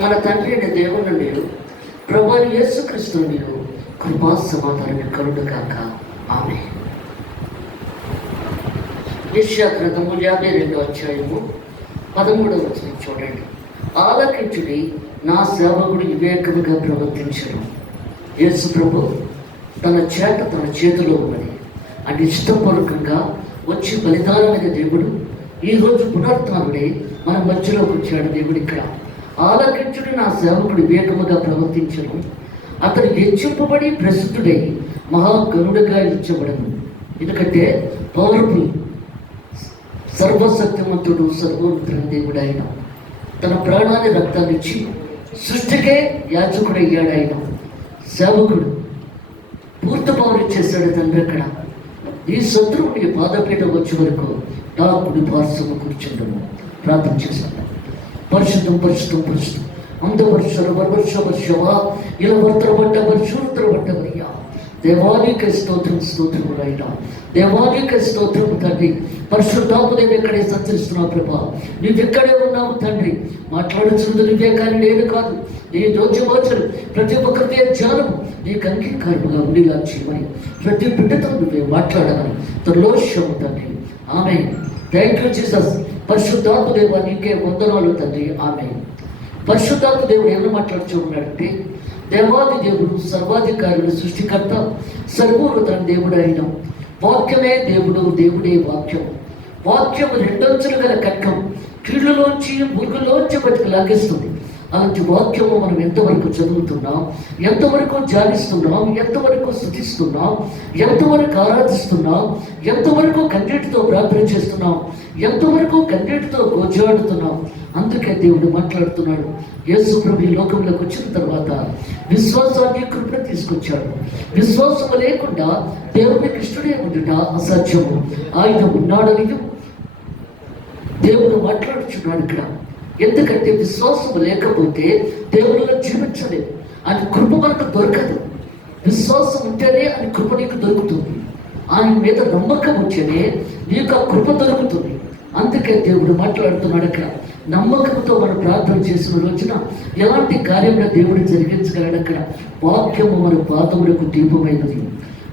మన తండ్రి అయిన దేవుని నుండి ప్రభువైన యేసుక్రీస్తు నుండి కృపా సమాధానం కలుగును గాక. ఆమేన్. యెషయా గ్రంథము 52వ అధ్యాయము 13వ వచనం చూడండి. ఆలకించుడి, నా సేవకుడు వివేకముగా ప్రవర్తించను. యేసు ప్రభు తన చేతిలో ఉన్నది అంటే ఇష్టపూర్వకంగా వచ్చి బలిదానమైన దేవుడు ఈరోజు పునరుత్థానుడై మన మధ్యలోకి వచ్చాడు. దేవుడు ఇక్కడ ఆలకించుడు, నా సేవకుడు వివేకముగా ప్రవర్తించను. అతడు హెచ్చింపబడి ప్రసిద్ధుడై మహాగరుడుగా ఇచ్చబడను. ఎందుకంటే పవర్ఫుల్, సర్వశక్తిమంతుడు, సర్వోన్నతుడైన దేవుడు ఆయన. తన ప్రాణాన్ని రక్తాన్ని ఇచ్చి సృష్టికే యాజకుడు అయ్యాడు. ఆయన సేవకుడు పూర్తి పౌరు చేశాడు తండ్రి. అక్కడ ఈ శత్రువుని పాదపీఠ వచ్చే వరకు నా కుడి పార్శ్వము కూర్చుండము. ప్రార్థన చేశాను. పరిశుద్ధం పరిశుద్ధం పరిశుద్ధం అంతపరుషుల వర్షవా ఇలా వర్తరబడ్డవయ్యా. దేవానికి స్తోత్రం స్తోత్రము రైట. దేవానికి స్తోత్రము తండ్రి. పరిశుద్ధాత్మ దేవి ఎక్కడే సంచరిస్తున్నావు ప్రభా. నీవు ఎక్కడే ఉన్నావు తండ్రి. మాట్లాడుచున్నది నువ్వే కానీ నేను కాదు. నీ దోచమోచరు ప్రతి ఒక్కరిదే జ్ఞానము నీకు అంగీకారముగా ఉండేలా చేయమని ప్రతి బిడ్డతో నువ్వే మాట్లాడాలని త్వరలోష్యము తండ్రి. ఆమేన్. Thank you Jesus. పరిశుద్ధాత్మ దేవ నీకే వందనాలు తండ్రి. ఆమేన్. పరిశుద్ధాత్మ దేవుడు ఏమైనా మాట్లాడుతూ ఉన్నాడంటే, దేవాది దేవుడు, సర్వాధికారుడు, సృష్టికర్త, సర్వోన్నతుడైన దేవుడు అయిన వాక్యమే దేవుడు, దేవుడే వాక్యం. వాక్యం రెండంచులు గల ఖడ్గం, కీళ్ళలోంచి మురుగులోంచి బతికి లాగేస్తుంది. అలాంటి వాక్యము మనం ఎంతవరకు చదువుతున్నాం, ఎంతవరకు ధ్యానిస్తున్నాం, ఎంతవరకు స్తుతిస్తున్నాం, ఎంతవరకు ఆరాధిస్తున్నాం, ఎంతవరకు కన్నీటితో ప్రార్థన చేస్తున్నాం, ఎంతవరకు కన్నీటితో గోజాడుతున్నాం. అందుకే దేవుడు మాట్లాడుతున్నాడు. యేసు ప్రభు ఈ లోకంలోకి వచ్చిన తర్వాత విశ్వాసాన్ని కృపను తీసుకొచ్చాడు. విశ్వాసం లేకుండా దేవునికి ఇష్టడే ఉండుట అసాధ్యము. ఆయన ఉన్నాడని దేవుడు మాట్లాడుచున్నాడు ఇక్కడ. ఎందుకంటే విశ్వాసం లేకపోతే దేవుడిలో జీవించలేదు. అది కృప మనకు దొరకదు. విశ్వాసం ఉంటేనే అది కృప నీకు దొరుకుతుంది. ఆయన మీద నమ్మకం ఉంటేనే నీకు ఆ కృప దొరుకుతుంది. అందుకే దేవుడు మాట్లాడుతున్నాడు అక్కడ. నమ్మకంతో మనం ప్రార్థన చేసిన రోజున ఎలాంటి కార్యంలో దేవుడు జరిగించగలడు. అక్కడ వాక్యము మన పాదములకు దీపమైనది,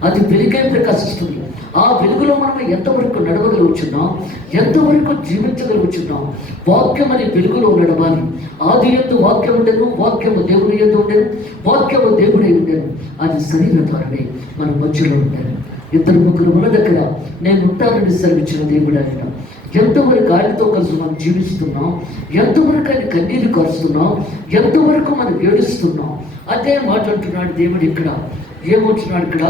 అది వెలుగై ప్రకాశిస్తుంది. ఆ వెలుగులో మనం ఎంతవరకు నడవగలుగుతున్నాం, ఎంతవరకు జీవించగలుగుతున్నాం. వాక్యం అనే వెలుగులో నడవాలి. ఆది యందు వాక్యం ఉండేను, వాక్యము దేవుని యందు ఉండేను, వాక్యము దేవుడే ఉండేను. అది శరీర ద్వారానే మన మధ్యలో ఉంటాను. ఇద్దరు ముగ్గురు మన దగ్గర నేను ఉంటానని సెలవిచ్చిన దేవుడు ఆయన. ఎంతవరకు ఆయనతో కలిసి మనం జీవిస్తున్నాం, ఎంతవరకు ఆయన కన్నీరు కరుస్తున్నాం, ఎంతవరకు మనం ఏడుస్తున్నాం. అదే మాట అంటున్నాడు దేవుడు ఇక్కడ. ఏమంటున్నాడు ఇక్కడ?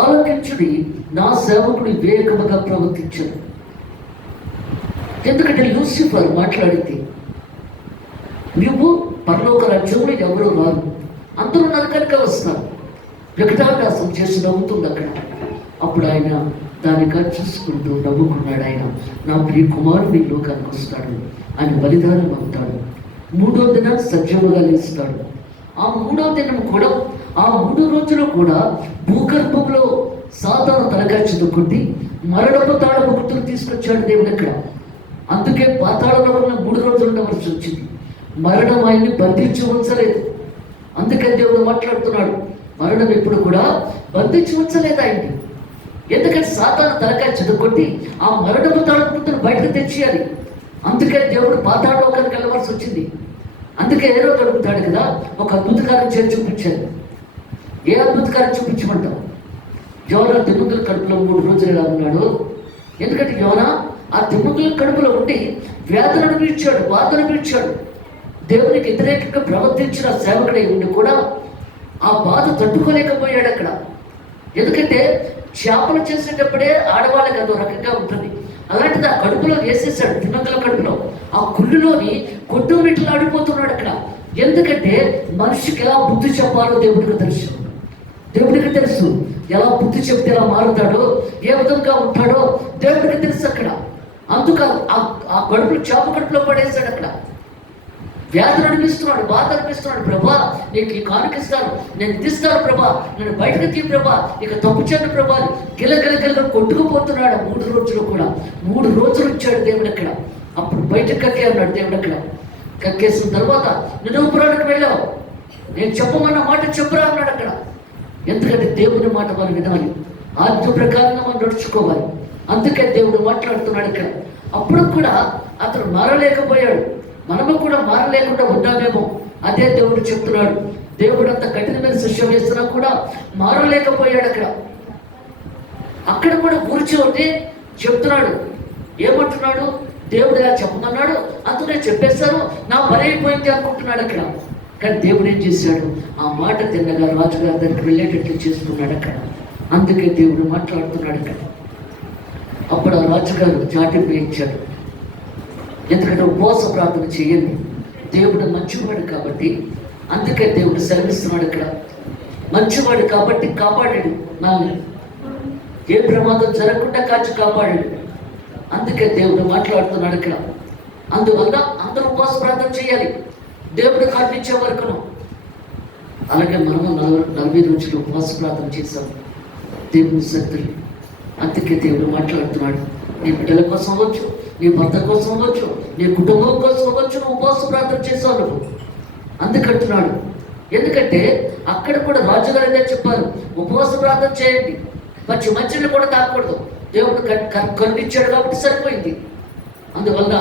ఆలోకించుడి, నా సేవకుడు వివేకముగా ప్రవర్తించను. ఎందుకంటే లూసిఫర్ మాట్లాడింది, నువ్వు పరలోక రాజ్యంలో ఎవరూ రారు, అందరూ నరకానికే వస్తారు. వికటాభ్యాసం చేసి నవ్వుతుంది అక్కడ. అప్పుడు ఆయన దానిగా చూసుకుంటూ నవ్వుకున్నాడు. ఆయన నా ప్రియ కుమారుడు ఈ లోకానికి వస్తాడు, ఆయన బలిదానం అవుతాడు, 3వ దినం సజీవంగా లేస్తాడు. ఆ 3వ దినం కూడా, ఆ 3 రోజులు కూడా భూగర్భంలో సాతాను తలకాయ చదువుకుంటే మరణపు తాళపు గుర్తులు తీసుకొచ్చాడు దేవుడు ఇక్కడ. అందుకే పాతాళంలో 3 రోజులు ఉండవలసి వచ్చింది. మరణం ఆయన్ని బంధించి ఉంచలేదు. అందుకే దేవుడు మాట్లాడుతున్నాడు, మరణం ఎప్పుడు కూడా బంధించి ఉంచలేదు ఆయన్ని. ఎందుకంటే సాతాను తలకాయ చదువుకొట్టి ఆ మరణపు తాళపు గుర్తులు బయటకు తెచ్చేయాలి. అందుకే దేవుడు పాతాళలోకానికి వెళ్ళవలసి వచ్చింది. అందుకే ఏ రోజు అడుగుతాడు కదా, ఒక అద్భుతకారం చేసి చూపించాడు. ఏ అద్భుతకారం చూపించమంటావు? యోనా తిమ్మంతుల కడుపులో 3 రోజులు ఎలా ఉన్నాడు? ఎందుకంటే యోనా ఆ తిమ్మంతుల కడుపులో ఉండి వేదనను పిలిచాడు, బాధను పిలిచాడు. దేవునికి వ్యతిరేకంగా ప్రవర్తించిన సేవకుడై ఉండి కూడా ఆ బాధ తట్టుకోలేకపోయాడు అక్కడ. ఎందుకంటే చేపలు చేసేటప్పుడే ఆడవాళ్ళకి అదో రకంగా ఉంటుంది. అలాంటిది ఆ కడుపులో వేసేసాడు, తిమ్మంతుల కడుపులో. ఆ కుళ్ళులోని కొట్టుమిట్లు ఆడిపోతున్నాడు అక్కడ. ఎందుకంటే మనిషికి ఎలా బుద్ధి చెప్పాలో దేవుడికి తెలుసు. దేవుడికి తెలుసు ఎలా బుద్ధి చెప్తే ఎలా మారుతాడో, ఏ విధంగా ఉంటాడో దేవుడికి తెలుసు అక్కడ. అందుకు ఆ కడుపులో, చేప కడుపులో పడేశాడు అక్కడ. వ్యాధులు అనిపిస్తున్నాడు, బాధ అనిపిస్తున్నాడు. ప్రభా నీకు ఈ కానుకిస్తాను, నేను ఇస్తాను ప్రభా, నేను బయటకు తీ ప్రభా, ఇక తప్పు చేయను ప్రభా. గిలగిలగిలగా కొట్టుకుపోతున్నాడు 3 రోజులు కూడా. 3 రోజులు ఇచ్చాడు దేవుడు అక్కడ. అప్పుడు బయటకు కక్కే అన్నాడు దేవుడు అక్కడ. కక్కేసిన తర్వాత నిరూపురానికి వెళ్ళావు, నేను చెప్పమన్న మాట చెప్పురా అన్నాడు అక్కడ. ఎందుకంటే దేవుని మాట మనం వినాలి, ఆజ్ఞ ప్రకారంగా మనం నడుచుకోవాలి. అందుకే దేవుడు మాట్లాడుతున్నాడు ఇక్కడ. అప్పుడు కూడా అతను మారలేకపోయాడు. మనము కూడా మారలేకుండా ఉన్నామేమో, అదే దేవుడు చెప్తున్నాడు. దేవుడు అంత కఠినమైన శిక్ష వేస్తున్నా కూడా మారలేకపోయాడు. అక్కడ కూడా కూర్చోండి చెప్తున్నాడు. ఏమంటున్నాడు? దేవుడు ఇలా చెప్పమన్నాడు, అందుకే చెప్పేశారు, నా పని అయిపోయింది అనుకుంటున్నాడు అక్కడ. కానీ దేవుడు ఏం చేశాడు? ఆ మాట తిన్నగా రాజుగారి దగ్గరికి వెళ్ళేటట్లు చేస్తున్నాడు అక్కడ. అందుకే దేవుడు మాట్లాడుతున్నాడు అక్కడ. అప్పుడు ఆ రాజుగారు చాటింపు ఇచ్చాడు. ఎందుకంటే ఉపవాస ప్రార్థన చేయండి, దేవుడు మంచివాడు కాబట్టి. అందుకే దేవుడు సెలవిస్తున్నాడు ఇక్కడ. మంచివాడు కాబట్టి కాపాడాడు, నాని ఏ ప్రమాదం జరగకుండా కాచి కాపాడాడు. అందుకే దేవుడు మాట్లాడుతున్నాడు ఇక్కడ. అందువల్ల అందరూ ఉపవాస ప్రార్థన చేయాలి దేవుడు కల్పించే వరకును. అలాగే మనము 40 రోజులు ఉపవాస ప్రార్థన చేశాం దేవుని శక్తులు. అందుకే దేవుడు మాట్లాడుతున్నాడు. నీ బిడ్డల కోసం అవ్వచ్చు, నీ భర్త కోసం అవ్వచ్చు, నీ కుటుంబం కోసం అవ్వచ్చు, నువ్వు ఉపవాస ప్రార్థన చేసావు నువ్వు. అందుకంటున్నాడు. ఎందుకంటే అక్కడ కూడా రాజుగారు ఏదో చెప్పారు, ఉపవాస ప్రార్థన చేయండి, మంచిని కూడా తాకూడదు, దేవుడు కరుణించాడు కాబట్టి సరిపోయింది. అందువల్ల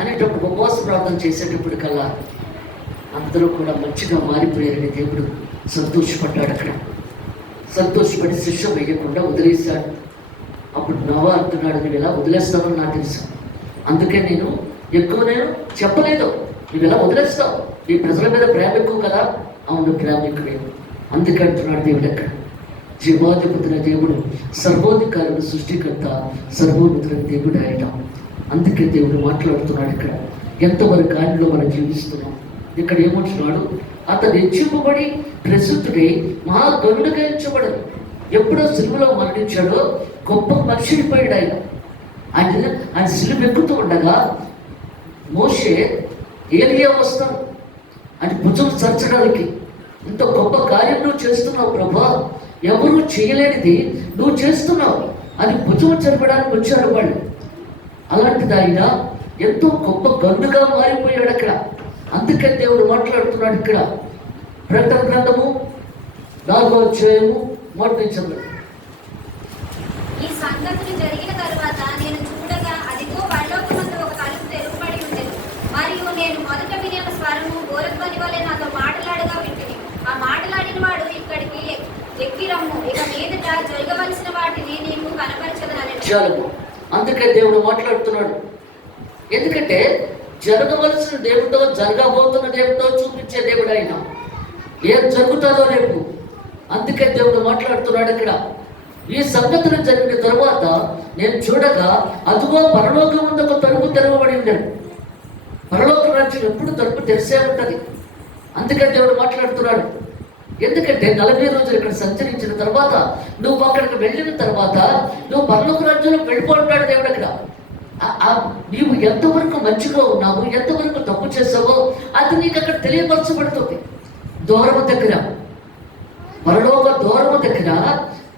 అనేటప్పుడు ఉపవాస ప్రార్థన చేసేటప్పుడు కల్లా అందరూ కూడా మంచిగా మారిపోయారని దేవుడు సంతోషపడ్డాడు అక్కడ. సంతోషపడి శిక్ష వేయకుండా వదిలేశాడు. అప్పుడు నోవా అంటున్నాడు, నువ్వు ఇలా వదిలేస్తావని నాకు తెలుసు, అందుకే నేను చెప్పలేదు, నువ్వు ఇలా వదిలేస్తావు, నీ ప్రజల మీద ప్రేమ ఎక్కువ కదా. అవును, ప్రేమ ఎక్కువే. అందుకే అంటున్నాడు దేవుడు అక్కడ. జీవాధిపతుల దేవుడు, సర్వోధికారుడు, సృష్టికర్త, సర్వోన్నతుల దేవుడు ఆయన. అందుకే దేవుడు మాట్లాడుతున్నాడు ఇక్కడ. ఎంతవరకు ఆయనలో మనం జీవిస్తున్నాం. ఇక్కడ ఏమంటున్నాడు? అతను హెచ్చింపబడి ప్రసిద్ధుడై మహాగణుడిగా ఎంచబడదు. ఎప్పుడో సిలువలో మరణించాడో గొప్ప మనిషిపోయాడు ఆయన. ఆయన సిలువ ఎక్కుతూ ఉండగా మోషే ఏలియా వస్తాడు అని భుజం సర్చడానికి. ఇంత గొప్ప కార్యం నువ్వు చేస్తున్నావు ప్రభా, ఎవరు చేయలేనిది నువ్వు చేస్తున్నావు అని భుజం చంపడానికి వచ్చారు వాళ్ళు. అలాంటిది ఆయన ఎంతో గొప్ప గన్నుగా మారిపోయాడు అక్కడ. అందుకే దేవుడు మాట్లాడుతున్నాడు ఇక్కడ. ప్రకటన గ్రంథము 4వ అధ్యాయము 1 ఈ సంగతులు జరిగిన తరువాత నేను చూడగా అదిగో పరలోకమందు ఒక తలుపు తెరువబడి ఉండెను. మరియు నేను మొదట వినిన స్వరము బోరధ్వని వలె నాతో మాటలాడగా వింటిని. ఆ మాటలాడిన వాడు ఇక్కడికి ఎక్కి రమ్ము, ఇక మీదట జరగవలసిన వాటిని నీకు కనపరచదనెను. అందుకే దేవుడు మాట్లాడుతున్నాడు. ఎందుకంటే జరగవలసిన దేవుడో, జరగబోతున్న దేవుడో చూపించే దేవుడు ఆయన. ఏం జరుగుతుందో రేపు. అందుకే దేవుడు మాట్లాడుతున్నాడు ఇక్కడ. ఈ సంగతులు జరిగిన తరువాత నేను చూడగా అదుగో పరలోకం ముందు ఒక తలుపు తెరవబడి ఉండేది. పరలోక రాజ్యం ఎప్పుడు తలుపు తెరిసే ఉంటుంది. అందుకే దేవుడు మాట్లాడుతున్నాడు. ఎందుకంటే 40 రోజులు ఇక్కడ సంచరించిన తర్వాత నువ్వు అక్కడికి వెళ్ళిన తర్వాత నువ్వు పరలోక రాజ్యంలో వెళ్ళిపోతాడు దేవుడు అక్కడ. నీవు ఎంతవరకు మంచిగా ఉన్నావు, ఎంతవరకు తప్పు చేసావో అది నీకు అక్కడ తెలియపరచబడుతుంది. దూరము దగ్గర, పరలోక దూరము దగ్గర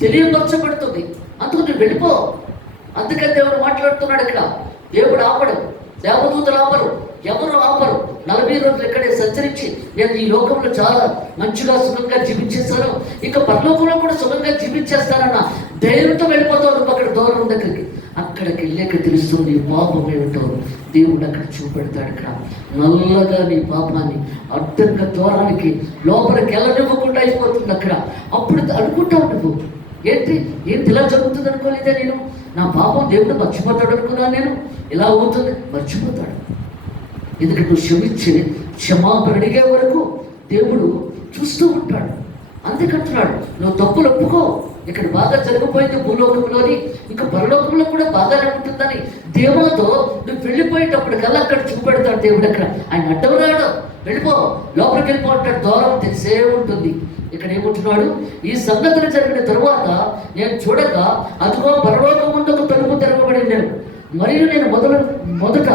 తెలియపరచబడుతుంది. అందుకు నువ్వు వెళ్ళిపో. అందుకని దేవుడు మాట్లాడుతున్నాడు ఇక్కడ. దేవుడు ఆపడు, దేవదూతలు ఆపరు, ఎవరు ఆపరు. 40 రోజులు ఇక్కడే సంచరించి నేను ఈ లోకంలో చాలా మంచిగా సుఖంగా జీవించేస్తాను, ఇక పరలోకంలో కూడా సుఖంగా జీవించేస్తానన్న ధైర్యంతో వెళ్ళిపోతావు నువ్వు అక్కడ దూరం దగ్గరికి. అక్కడికి వెళ్ళాక తెలుస్తుంది నీ పాపం ఏమిటో. దేవుడు అక్కడ చూపెడతాడు. ఇక్కడ నల్లగా నీ పాపాన్ని అడ్డంగా దూరానికి లోపలికి వెళ్ళనివ్వకుండా అయిపోతుంది అక్కడ. అప్పుడు అనుకుంటావు నువ్వు, ఏంటి ఇలా జరుగుతుంది అనుకోలేదే నేను, నా పాపం దేవుడు మర్చిపోతాడు అనుకున్నాను నేను, ఇలా అవుతుంది, మర్చిపోతాడు. ఎందుకంటే నువ్వు క్షమించి క్షమాపణ అడిగే వరకు దేవుడు చూస్తూ ఉంటాడు. అందుకంటున్నాడు నువ్వు తప్పులు ఒప్పుకో, ఇక్కడ బాగా జరిగిపోయింది భూలోకంలోని, ఇంకా పరలోకంలో కూడా బాగానే ఉంటుందని దేవునితో నువ్వు వెళ్ళిపోయేటప్పటికల్లా అక్కడ చూపెడతాడు దేవుడు. అక్కడ ఆయన అడ్డం రాడు, వెళ్ళిపో, లోపలికి వెళ్ళిపో అంటాడు. దూరం తెలిసే ఉంటుంది. ఇక్కడ ఏమంటున్నాడు? ఈ సంగతులు జరిగిన తరువాత నేను చూడగా అదిగో పరలోకం ముందు ఒక తలుపు తెరవబడి ఉండేను. మరియు నేను మొదట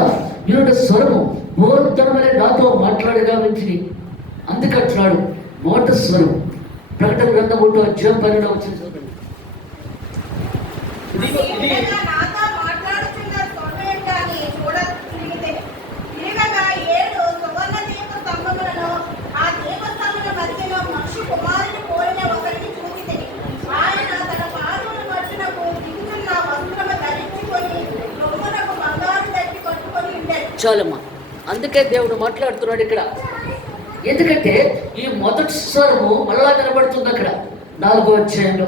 వినుట స్వరము బోరధ్వని నాతో మాట్లాడగా వింటిని. అందుకంటున్నాడు మోట స్వరం. ప్రకటన గ్రంథం 1వ అధ్యాయం 12వ వచనం చదవండి. నాతో మాట్లాడుతున్న స్వరం ఏంటని చూడ తిరిగితే, తిరగగా 7 సువర్ణ చాలమ్మా. అందుకే దేవుడు మాట్లాడుతున్నాడు ఇక్కడ. ఎందుకంటే ఈ మొదటి స్వరము మళ్ళా వినబడుతుంది అక్కడ 4వ అధ్యాయంలో.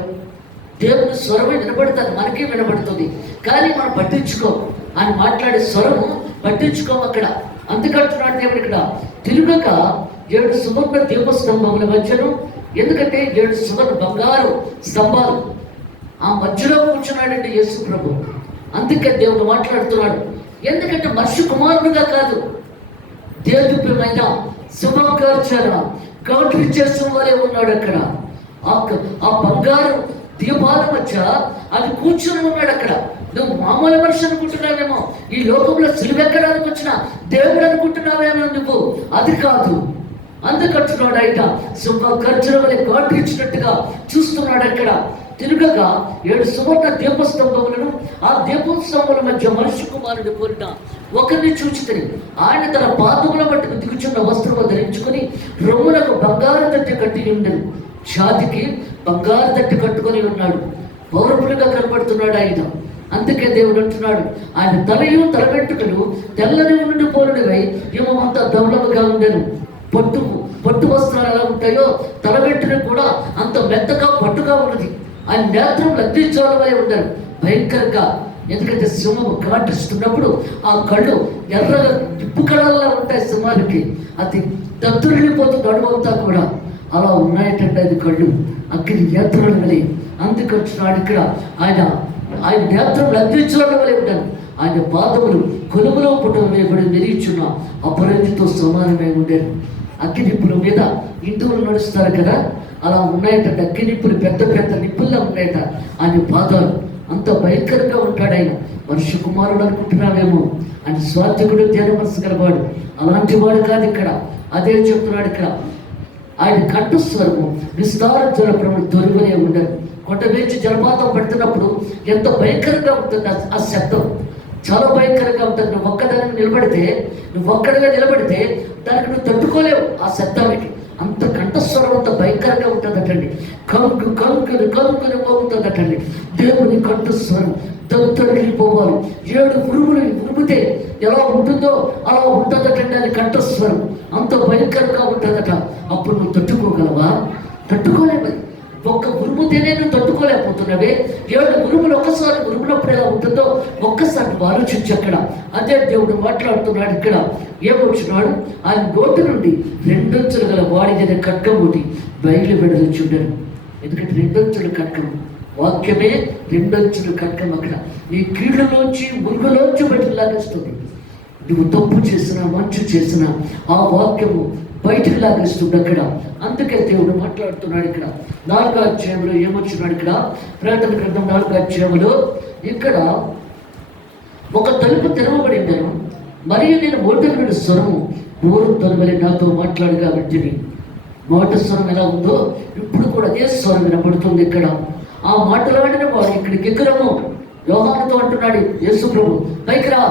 దేవుని స్వరమే వినబడుతుంది, మనకి వినబడుతుంది, కానీ మనం పట్టించుకోం. ఆయన మాట్లాడే స్వరము పట్టించుకోం అక్కడ. అందుకంటున్నాడు దేవుడు ఇక్కడ, తిరుగక 7 సువర్ణ దీపస్తంభముల మధ్యను, ఎందుకంటే 7 సువర్ణ బంగారు స్తంభాలు ఆ మధ్యలో కూర్చున్నాడండి యేసు ప్రభు. అందుకే దేవుడు మాట్లాడుతున్నాడు. ఎందుకంటే మనిషి కుమారుడుగా కాదు, దేదీప్యమైన శుభకార్యాల కౌంటరీ చేసిన వారే ఉన్నాడు అక్కడ. ఆ బంగారు దీపాల మధ్య అది కూర్చొని ఉన్నాడు అక్కడ. నువ్వు మామూలు మనిషి అనుకుంటున్నావేమో, ఈ లోకంలో సిలువెక్కడానికి వచ్చిన దేవుడు అనుకుంటున్నావేమో నువ్వు, అది కాదు. అందుకంటున్నాడు ఆయన శుభకర్జల వలె కాటించినట్టుగా చూస్తున్నాడు అక్కడ. తిరుగగా 7 సువర్ణ దీపస్తంభములను, ఆ దీపస్తంభముల మధ్య మనిషి కుమారుడు కోరిన ఒకరిని చూచితిని. ఆయన తన పాదముల మట్టుకు దిగుచున్న వస్త్రము ధరించుకొని రొమ్ములకు బంగారు తట్టి కట్టి ఉండెను. ఛాతికి బంగారు తట్టి కట్టుకొని ఉన్నాడు. పౌరపులుగా కనబడుతున్నాడు ఆయన. అందుకే దేవుడు అంటున్నాడు, ఆయన తలయు తల వెంట్రుకలు తెల్లని నుండి పోలుడివై ఏమంతా ధవలముగా ఉండెను. పట్టు వస్త్రాలు ఎలా ఉంటాయో తల వెంట్రుక కూడా అంత మెత్తగా పట్టుగా ఉన్నది. ఆయన నేత్రం లగ్గించోళమై ఉండరు భయంకరంగా. ఎందుకంటే సింహము కాటిస్తున్నప్పుడు ఆ కళ్ళు ఎర్రగా నిప్పు కళల్లో ఉంటాయి సింహానికి. అది దత్తురిపోతుంది అడుగుతా కూడా. అలా ఉన్నాయటంటే అది కళ్ళు అగ్ని నేత్రాలు వలె. అందుకొచ్చినాడు ఇక్కడ ఆయన నేత్రం లగ్గించడం వలె ఉంటాను. ఆయన పాదములు కొలుములో పుట్టం వేయబడి నిరీచున్న అపరంజితో సమానమై ఉండేది. అగ్గినిప్పుల మీద ఇంటులు నడుస్తారు కదా, అలా ఉన్నాయట. అగ్గినిప్పులు పెద్ద పెద్ద నిప్పుల్లో ఉన్నాయట ఆయన పాదాలు. అంత భయంకరంగా ఉంటాడు ఆయన. మనిషి కుమారుడు అనుకుంటున్నావేమో, ఆయన స్వార్థకుడు, ధ్యాన మనసు గలవాడు. అలాంటి వాడు కాదు ఇక్కడ. అదే చెప్తున్నాడు ఇక్కడ. ఆయన కంఠస్వరము విస్తార జలప్రములు దొరివనే ఉండరు. కొండ వేచి జలపాతం పడుతున్నప్పుడు ఎంత భయంకరంగా ఉంటుంది ఆ శబ్దం, చాలా భయంకరంగా ఉంటుంది. నువ్వు ఒక్కదాన్ని ఒక్కడిగా నిలబడితే దానికి నువ్వు తట్టుకోలేవు ఆ శబ్దానికి. అంత కంఠస్వరం అంత భయంకరంగా ఉంటుందటండి. కలుకుని పోతుందటండి. దేవుని కంఠస్వరం తొలగిపోవాలి. 7 ఉరుములు ఉరుముతే ఎలా ఉంటుందో అలా ఉంటుందటండి అది కంఠస్వరం. అంత భయంకరంగా ఉంటుందట. అప్పుడు నువ్వు తట్టుకోగలవా? తట్టుకోలేవు. ఒక్క ఉరుముతేనే నువ్వు తట్టుకోలేకపోతున్నావే. 7 ఉరుములు ఒక్కసారి ఉరుమునప్పుడు ఎలా ఉంటుందో ఒక్కసారి ఆలోచించి అక్కడ. అదే దేవుడు మాట్లాడుతున్నాడు ఇక్కడ. ఏమొచ్చినాడు? ఆయన నోటి నుండి 2 అంచులు గల వాడిన ఖడ్గం ఒకటి బయలు వెడలుచుండను. ఎందుకంటే 2 అంచుల ఖడ్గం వాక్యమే. 2 అంచుల ఖడ్గం అక్కడ నీ కీళ్ళలోంచి మురుగులోంచి బయటకు లాగేస్తుంది. నువ్వు తప్పు చేసినా మంచు చేసినా ఆ వాక్యము బయటకు లాగేస్తుంది అక్కడ. అందుకే దేవుడు మాట్లాడుతున్నాడు ఇక్కడ. 4వ అధ్యాయంలో ఏమొచ్చినాడు ఇక్కడ? ప్రకటన గ్రంథం 4వ అధ్యాయంలో ఇక్కడ ఒక తలుపు తెరవబడిందను, మరియు నేను ఓటమిడి స్వరము నోరు తొలవలి నాతో మాట్లాడుగా వింటిని. మొదటి స్వరం ఎలా ఉందో ఇప్పుడు కూడా అదే స్వరం వినపడుతుంది ఇక్కడ. ఆ మాట్లాడిన వాడు ఇక్కడికి ఎక్కరము. యోహానుతో అంటున్నాడు యేసు ప్రభు, పైకి రా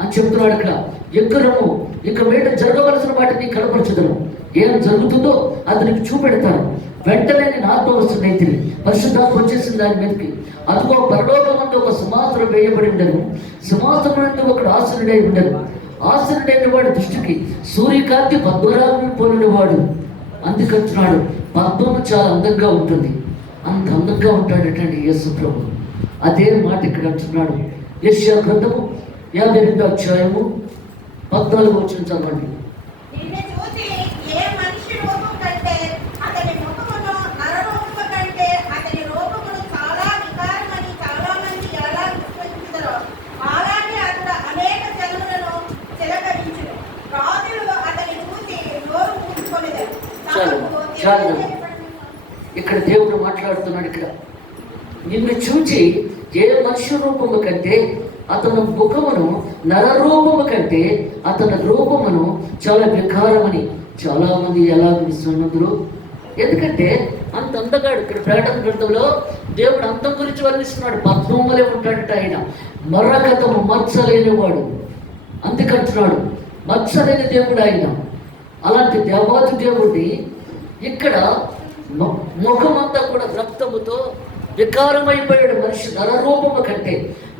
అని చెప్తున్నాడు ఇక్కడ. ఎక్కరము, ఇక మీద జరగవలసిన వాటిని కనపరచుదను. ఏం జరుగుతుందో అది నీకు చూపెడతాను. వెంటనే నేను ఆత్మ వస్తున్నైతే పరిశుద్ధాత్మ వచ్చేసింది దాని మీదకి. అదిగో పరలోకమందు ఒక సింహాసనం వేయబడి ఉండను. సింహాసనం నుండి ఒకడు ఆసనుడై ఉండను. ఆసనుడైన వాడి దృష్టికి సూర్యకాంతి పద్మరాజుని పోలినవాడు. అందుకంటున్నాడు పద్మము చాలా అందంగా ఉంటుంది. అంత అందంగా ఉంటాడటండి యేసు ప్రభు. అదే మాట ఇక్కడ అంటున్నాడు. యెషయా గ్రంథము 52వ అధ్యాయము 14వ వచనం చదవండి. చాలు. ఇక్కడ దేవుడు మాట్లాడుతున్నాడు ఇక్కడ. నిన్ను చూచి ఏ మనుష్య రూపము కంటే అతని ముఖమును, నరరూపము కంటే అతని రూపమును చాలా వికారమని చాలా మంది ఎలా విశ్వనందురు. ఎందుకంటే అంత అందగాడు. ఇక్కడ ప్రకటన గ్రంథంలో దేవుడు అంతం గురించి వర్ణిస్తున్నాడు. పద్మములే ఉంటాడట ఆయన. మరకతము మచ్చలేనివాడు. అందుకంటున్నాడు మచ్చలేని దేవుడు ఆయన. అలాంటి దేవాది దేవుడిని ఇక్కడ ముఖమంతా కూడా రక్తముతో వికారమైపోయాడు మనిషి. నరరూపము కంటే,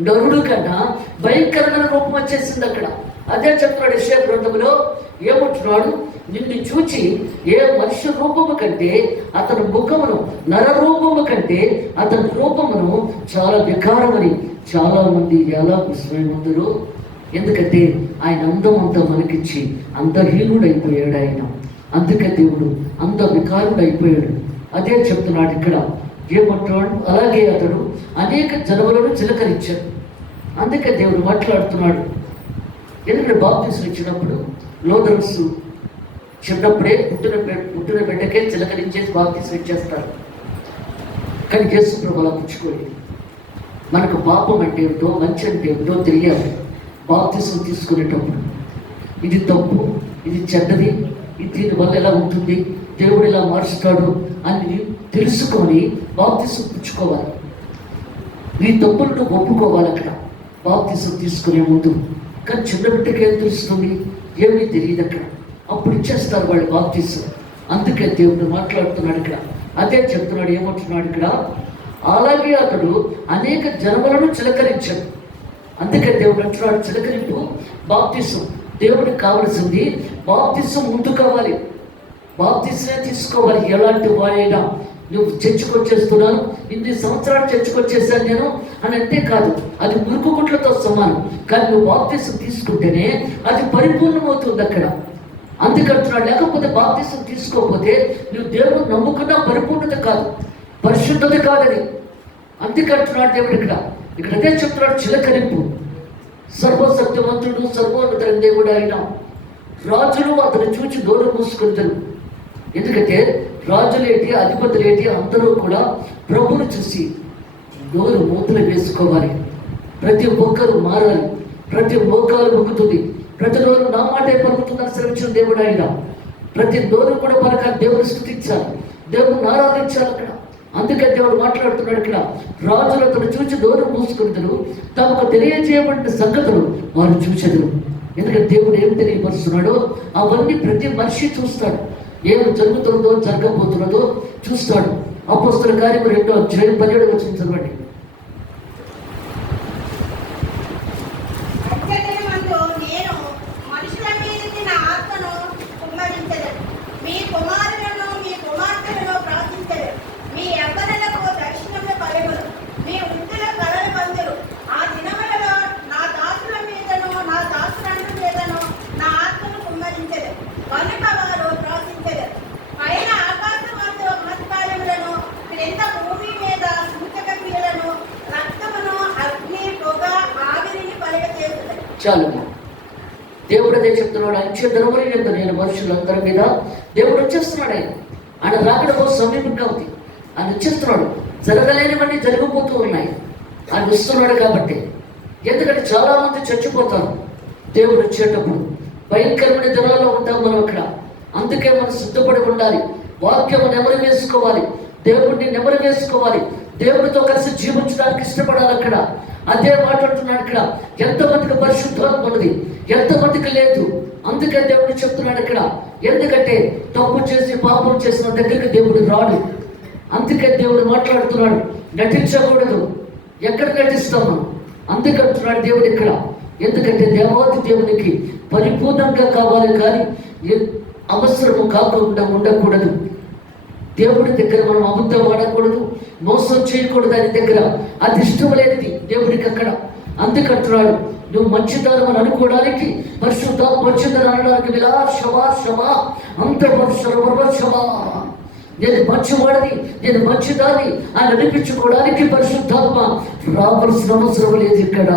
నరుడు కన్నా భయంకరమైన రూపం వచ్చేసింది అక్కడ. అదే చెప్తున్నాడు యెషయా గ్రంథంలో. ఏమంటున్నాడు? నిన్ను చూచి ఏ మనుష్య రూపము కంటే అతని ముఖమును, నర రూపము కంటే అతని రూపమును చాలా వికారమని చాలా మంది ఎలా విస్మయముందరో. ఎందుకంటే ఆయన అందం అంతా మనకిచ్చి అందహీనుడైపోయాడు ఆయన. అందుకే దేవుడు అంత వికారుడైపోయాడు. అదే చెప్తున్నాడు ఇక్కడ. ఏమంటున్నాడు? అలాగే అతడు అనేక జనములను చిలకరించాడు. అందుకే దేవుడు మాట్లాడుతున్నాడు. ఎందుకంటే బాప్తిసం ఇచ్చినప్పుడు లోదర్స్ చిన్నప్పుడే పుట్టిన బిడ్డకే చిలకరించేసి బాప్తిసం ఇచ్చేస్తారు. కానీ యేసు ప్రభు అలా పుచ్చుకోలేదు. మనకు పాపం అంటే ఏమిటో, మంచి అంటే ఏమిటో తెలియాలి. బాప్తిసం తీసుకునేటప్పుడు ఇది తప్పు, ఇది చెడ్డది, ఇది దీనివల్ల ఎలా ఉంటుంది, దేవుడు ఇలా మారుస్తాడు అని తెలుసుకొని బాప్తిసం పుచ్చుకోవాలి. నీ తప్పులను ఒప్పుకోవాలి అక్కడ బాప్తిసం తీసుకునే ముందు. కానీ చిన్న బిడ్డకి ఏం తెలుస్తుంది? ఏమీ తెలియదు అక్కడ. అప్పుడు ఇచ్చేస్తారు వాళ్ళు బాప్తిసం. అందుకే దేవుడు మాట్లాడుతున్నాడు ఇక్కడ. అదే చెప్తున్నాడు. ఏమంటున్నాడు ఇక్కడ? అలాగే అతడు అనేక జనములను చిలకరించాడు. అందుకే దేవుడు అంటున్నాడు చిలకరింపు బాప్తిసం. దేవుడికి కావలసింది బాప్తిసం ముందు కావాలి. బాప్తిసమే తీసుకోవాలి. ఎలాంటి వాడైనా నువ్వు చర్చకొచ్చేస్తున్నాను, ఇన్ని సంవత్సరాలు చర్చకొచ్చేసాను నేను అని అంటే కాదు, అది మురుకు గుట్లతో సమానం. కానీ నువ్వు బాప్తిసం తీసుకుంటేనే అది పరిపూర్ణమవుతుంది అక్కడ. అందుకంటున్నాడు. లేకపోతే బాప్తిసం తీసుకోకపోతే నువ్వు దేవుడు నమ్ముకున్న పరిపూర్ణత కాదు, పరిశుద్ధత కాదు అది. అందుకంటున్నాడు దేవుడు ఇక్కడ. ఇక్కడ అదే చెప్తున్నాడు చిలకరింపు. సర్వసత్యవంతుడు సర్వోన్నతుడైన దేవుడు ఆయన. రాజులు అతను చూచి నోరు మూసుకుంటారు. ఎందుకంటే రాజులేటి, అధిపతులేటి అందరూ కూడా ప్రభువును చూసి నోరు మూతలు వేసుకోవాలి. ప్రతి ఒక్కరు మారాలి. ప్రతి మోకాలు మొక్కుతుంది, ప్రతి నోరు నా మాటే పలుకుతుందని శ్రమించిన దేవుడు ఆయన. ప్రతి నోరు కూడా పలకాలి, దేవుని స్తుతించాలి, దేవుని ఆరాధించాలి అక్కడ. అందుకే దేవుడు మాట్లాడుతున్నాడు ఇక్కడ. రాజులు అతను చూచి నోరు మూసుకుంటారు, తమకు తెలియజేయబడిన సంగతులు వారు చూచెదరు. ఎందుకంటే దేవుడు ఏమి తెలియపరుస్తున్నాడో అవన్నీ ప్రతి మనిషి చూస్తాడు. ఏమి జరుగుతుందో జరగబోతున్నదో చూస్తాడు. అపోస్తల కార్యము 2:17 చదవండి. చాలు. దేవుడు అదే చెప్తున్నాడు. అంచె ధనములందు నేను మనుషులందరి మీద దేవుడు వచ్చేస్తున్నాడు. ఆయన రాకడ కోసం సమీపంగా ఉంది. ఆయన వచ్చేస్తున్నాడు. జరగలేనివన్నీ జరిగిపోతూ ఉన్నాయి. ఆయన వస్తున్నాడు కాబట్టి. ఎందుకంటే చాలా మంది చచ్చిపోతారు దేవుడు వచ్చేటప్పుడు. భయంకరమైన దినాల్లో ఉంటాం మనం అక్కడ. అందుకే మనం సిద్ధపడి ఉండాలి. వాక్యము నెమరు వేసుకోవాలి, దేవుడిని నెమరు వేసుకోవాలి, దేవుడితో కలిసి జీవించడానికి ఇష్టపడాలి అక్కడ. అదే మాట్లాడుతున్నాడు ఇక్కడ. ఎంతమందికి పరిశుద్ధాత్మ ఉన్నది, ఎంతమందికి లేదు. అందుకే దేవుడు చెప్తున్నాడు ఇక్కడ. ఎందుకంటే తప్పు చేసి పాపం చేసిన దగ్గరికి దేవుడు రాడు. అందుకే దేవుడు మాట్లాడుతున్నాడు. నటించకూడదు. ఎక్కడ నటిస్తాం మనం? అందుకంటున్నాడు దేవుడు ఇక్కడ. ఎందుకంటే దేవాది దేవునికి పరిపూర్ణంగా కావాలి, కానీ అవసరము కాకుండా ఉండకూడదు. దేవుడి దగ్గర మనం అబద్ధం ఆడకూడదు, మోసం చేయకూడదు. ఆయన దగ్గర అది ఇష్టం లేనిది దేవుడికి అక్కడ. అందుకంటున్నాడు నువ్వు మంచిదానం అని అనుకోవడానికి, పరిశుద్ధాత్మ మంచిదని అనడానికి విలాసమా అంత వర్షమా నేను మంచివాడిని, నేను మంచిదాన్ని అని అనిపించుకోవడానికి పరిశుద్ధాత్మ రావాల్సిన అవసరం లేదు ఇక్కడ.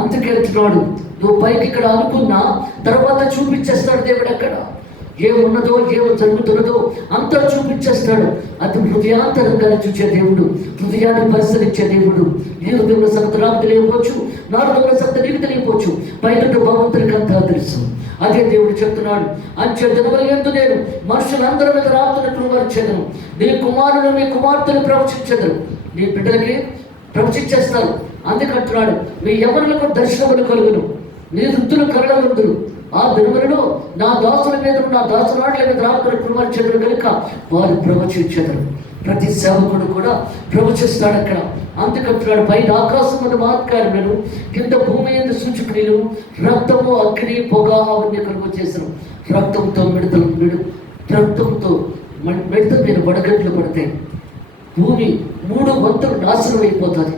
అందుకే అంటున్నాడు నువ్వు పైకి ఇక్కడ అనుకున్నా తర్వాత చూపించేస్తాడు దేవుడు అక్కడ. ఏమున్నదో ఏమో జరుగుతున్నదో అంతా చూపించేస్తాడు. అది హృదయాంతరంగా చూసే దేవుడు, హృదయాన్ని పరిశీలించే దేవుడు. నీ హృదయంలో సంగతి నాకు తెలియకపోవచ్చు, నా హృదయంలో సంగతి నీకు తెలియకపోవచ్చు, పైన భగవంతునికి అంతా తెలుసు. అదే దేవుడు చెప్తున్నాడు. అంచె దినములందు నేను మనుషులందరి మీద రాత్రులు వచ్చేదను, నీ కుమారులు మీ కుమార్తెలు ప్రవచించెదరు. నీ బిడ్డలకి ప్రవచించేస్తారు. అందుకంటున్నాడు మీ యవ్వనులకు దర్శనములు కలుగును, నీ వృద్ధులు కరడముందురు. ఆ దినములలో నా దాసుల మీద, నా దాసునాట్ల మీద రాత్రులు కుమార్చెదరు కనుక వారు ప్రవచించెదరు. ప్రతి సేవకుడు కూడా ప్రవచిస్తాడు అక్కడ. అందుకంటున్నాడు, పైన ఆకాశమును మహత్కార్యములను, కింద భూమి యందు సూచక్రియలు, రక్తము అగ్ని పొగ అవన్నీ కొరకు చేశారు. రక్తంతో రక్తంతో మిడతల మీద వడగంట్లు పడతాయి. భూమి 3 వంతులు నాశనం అయిపోతుంది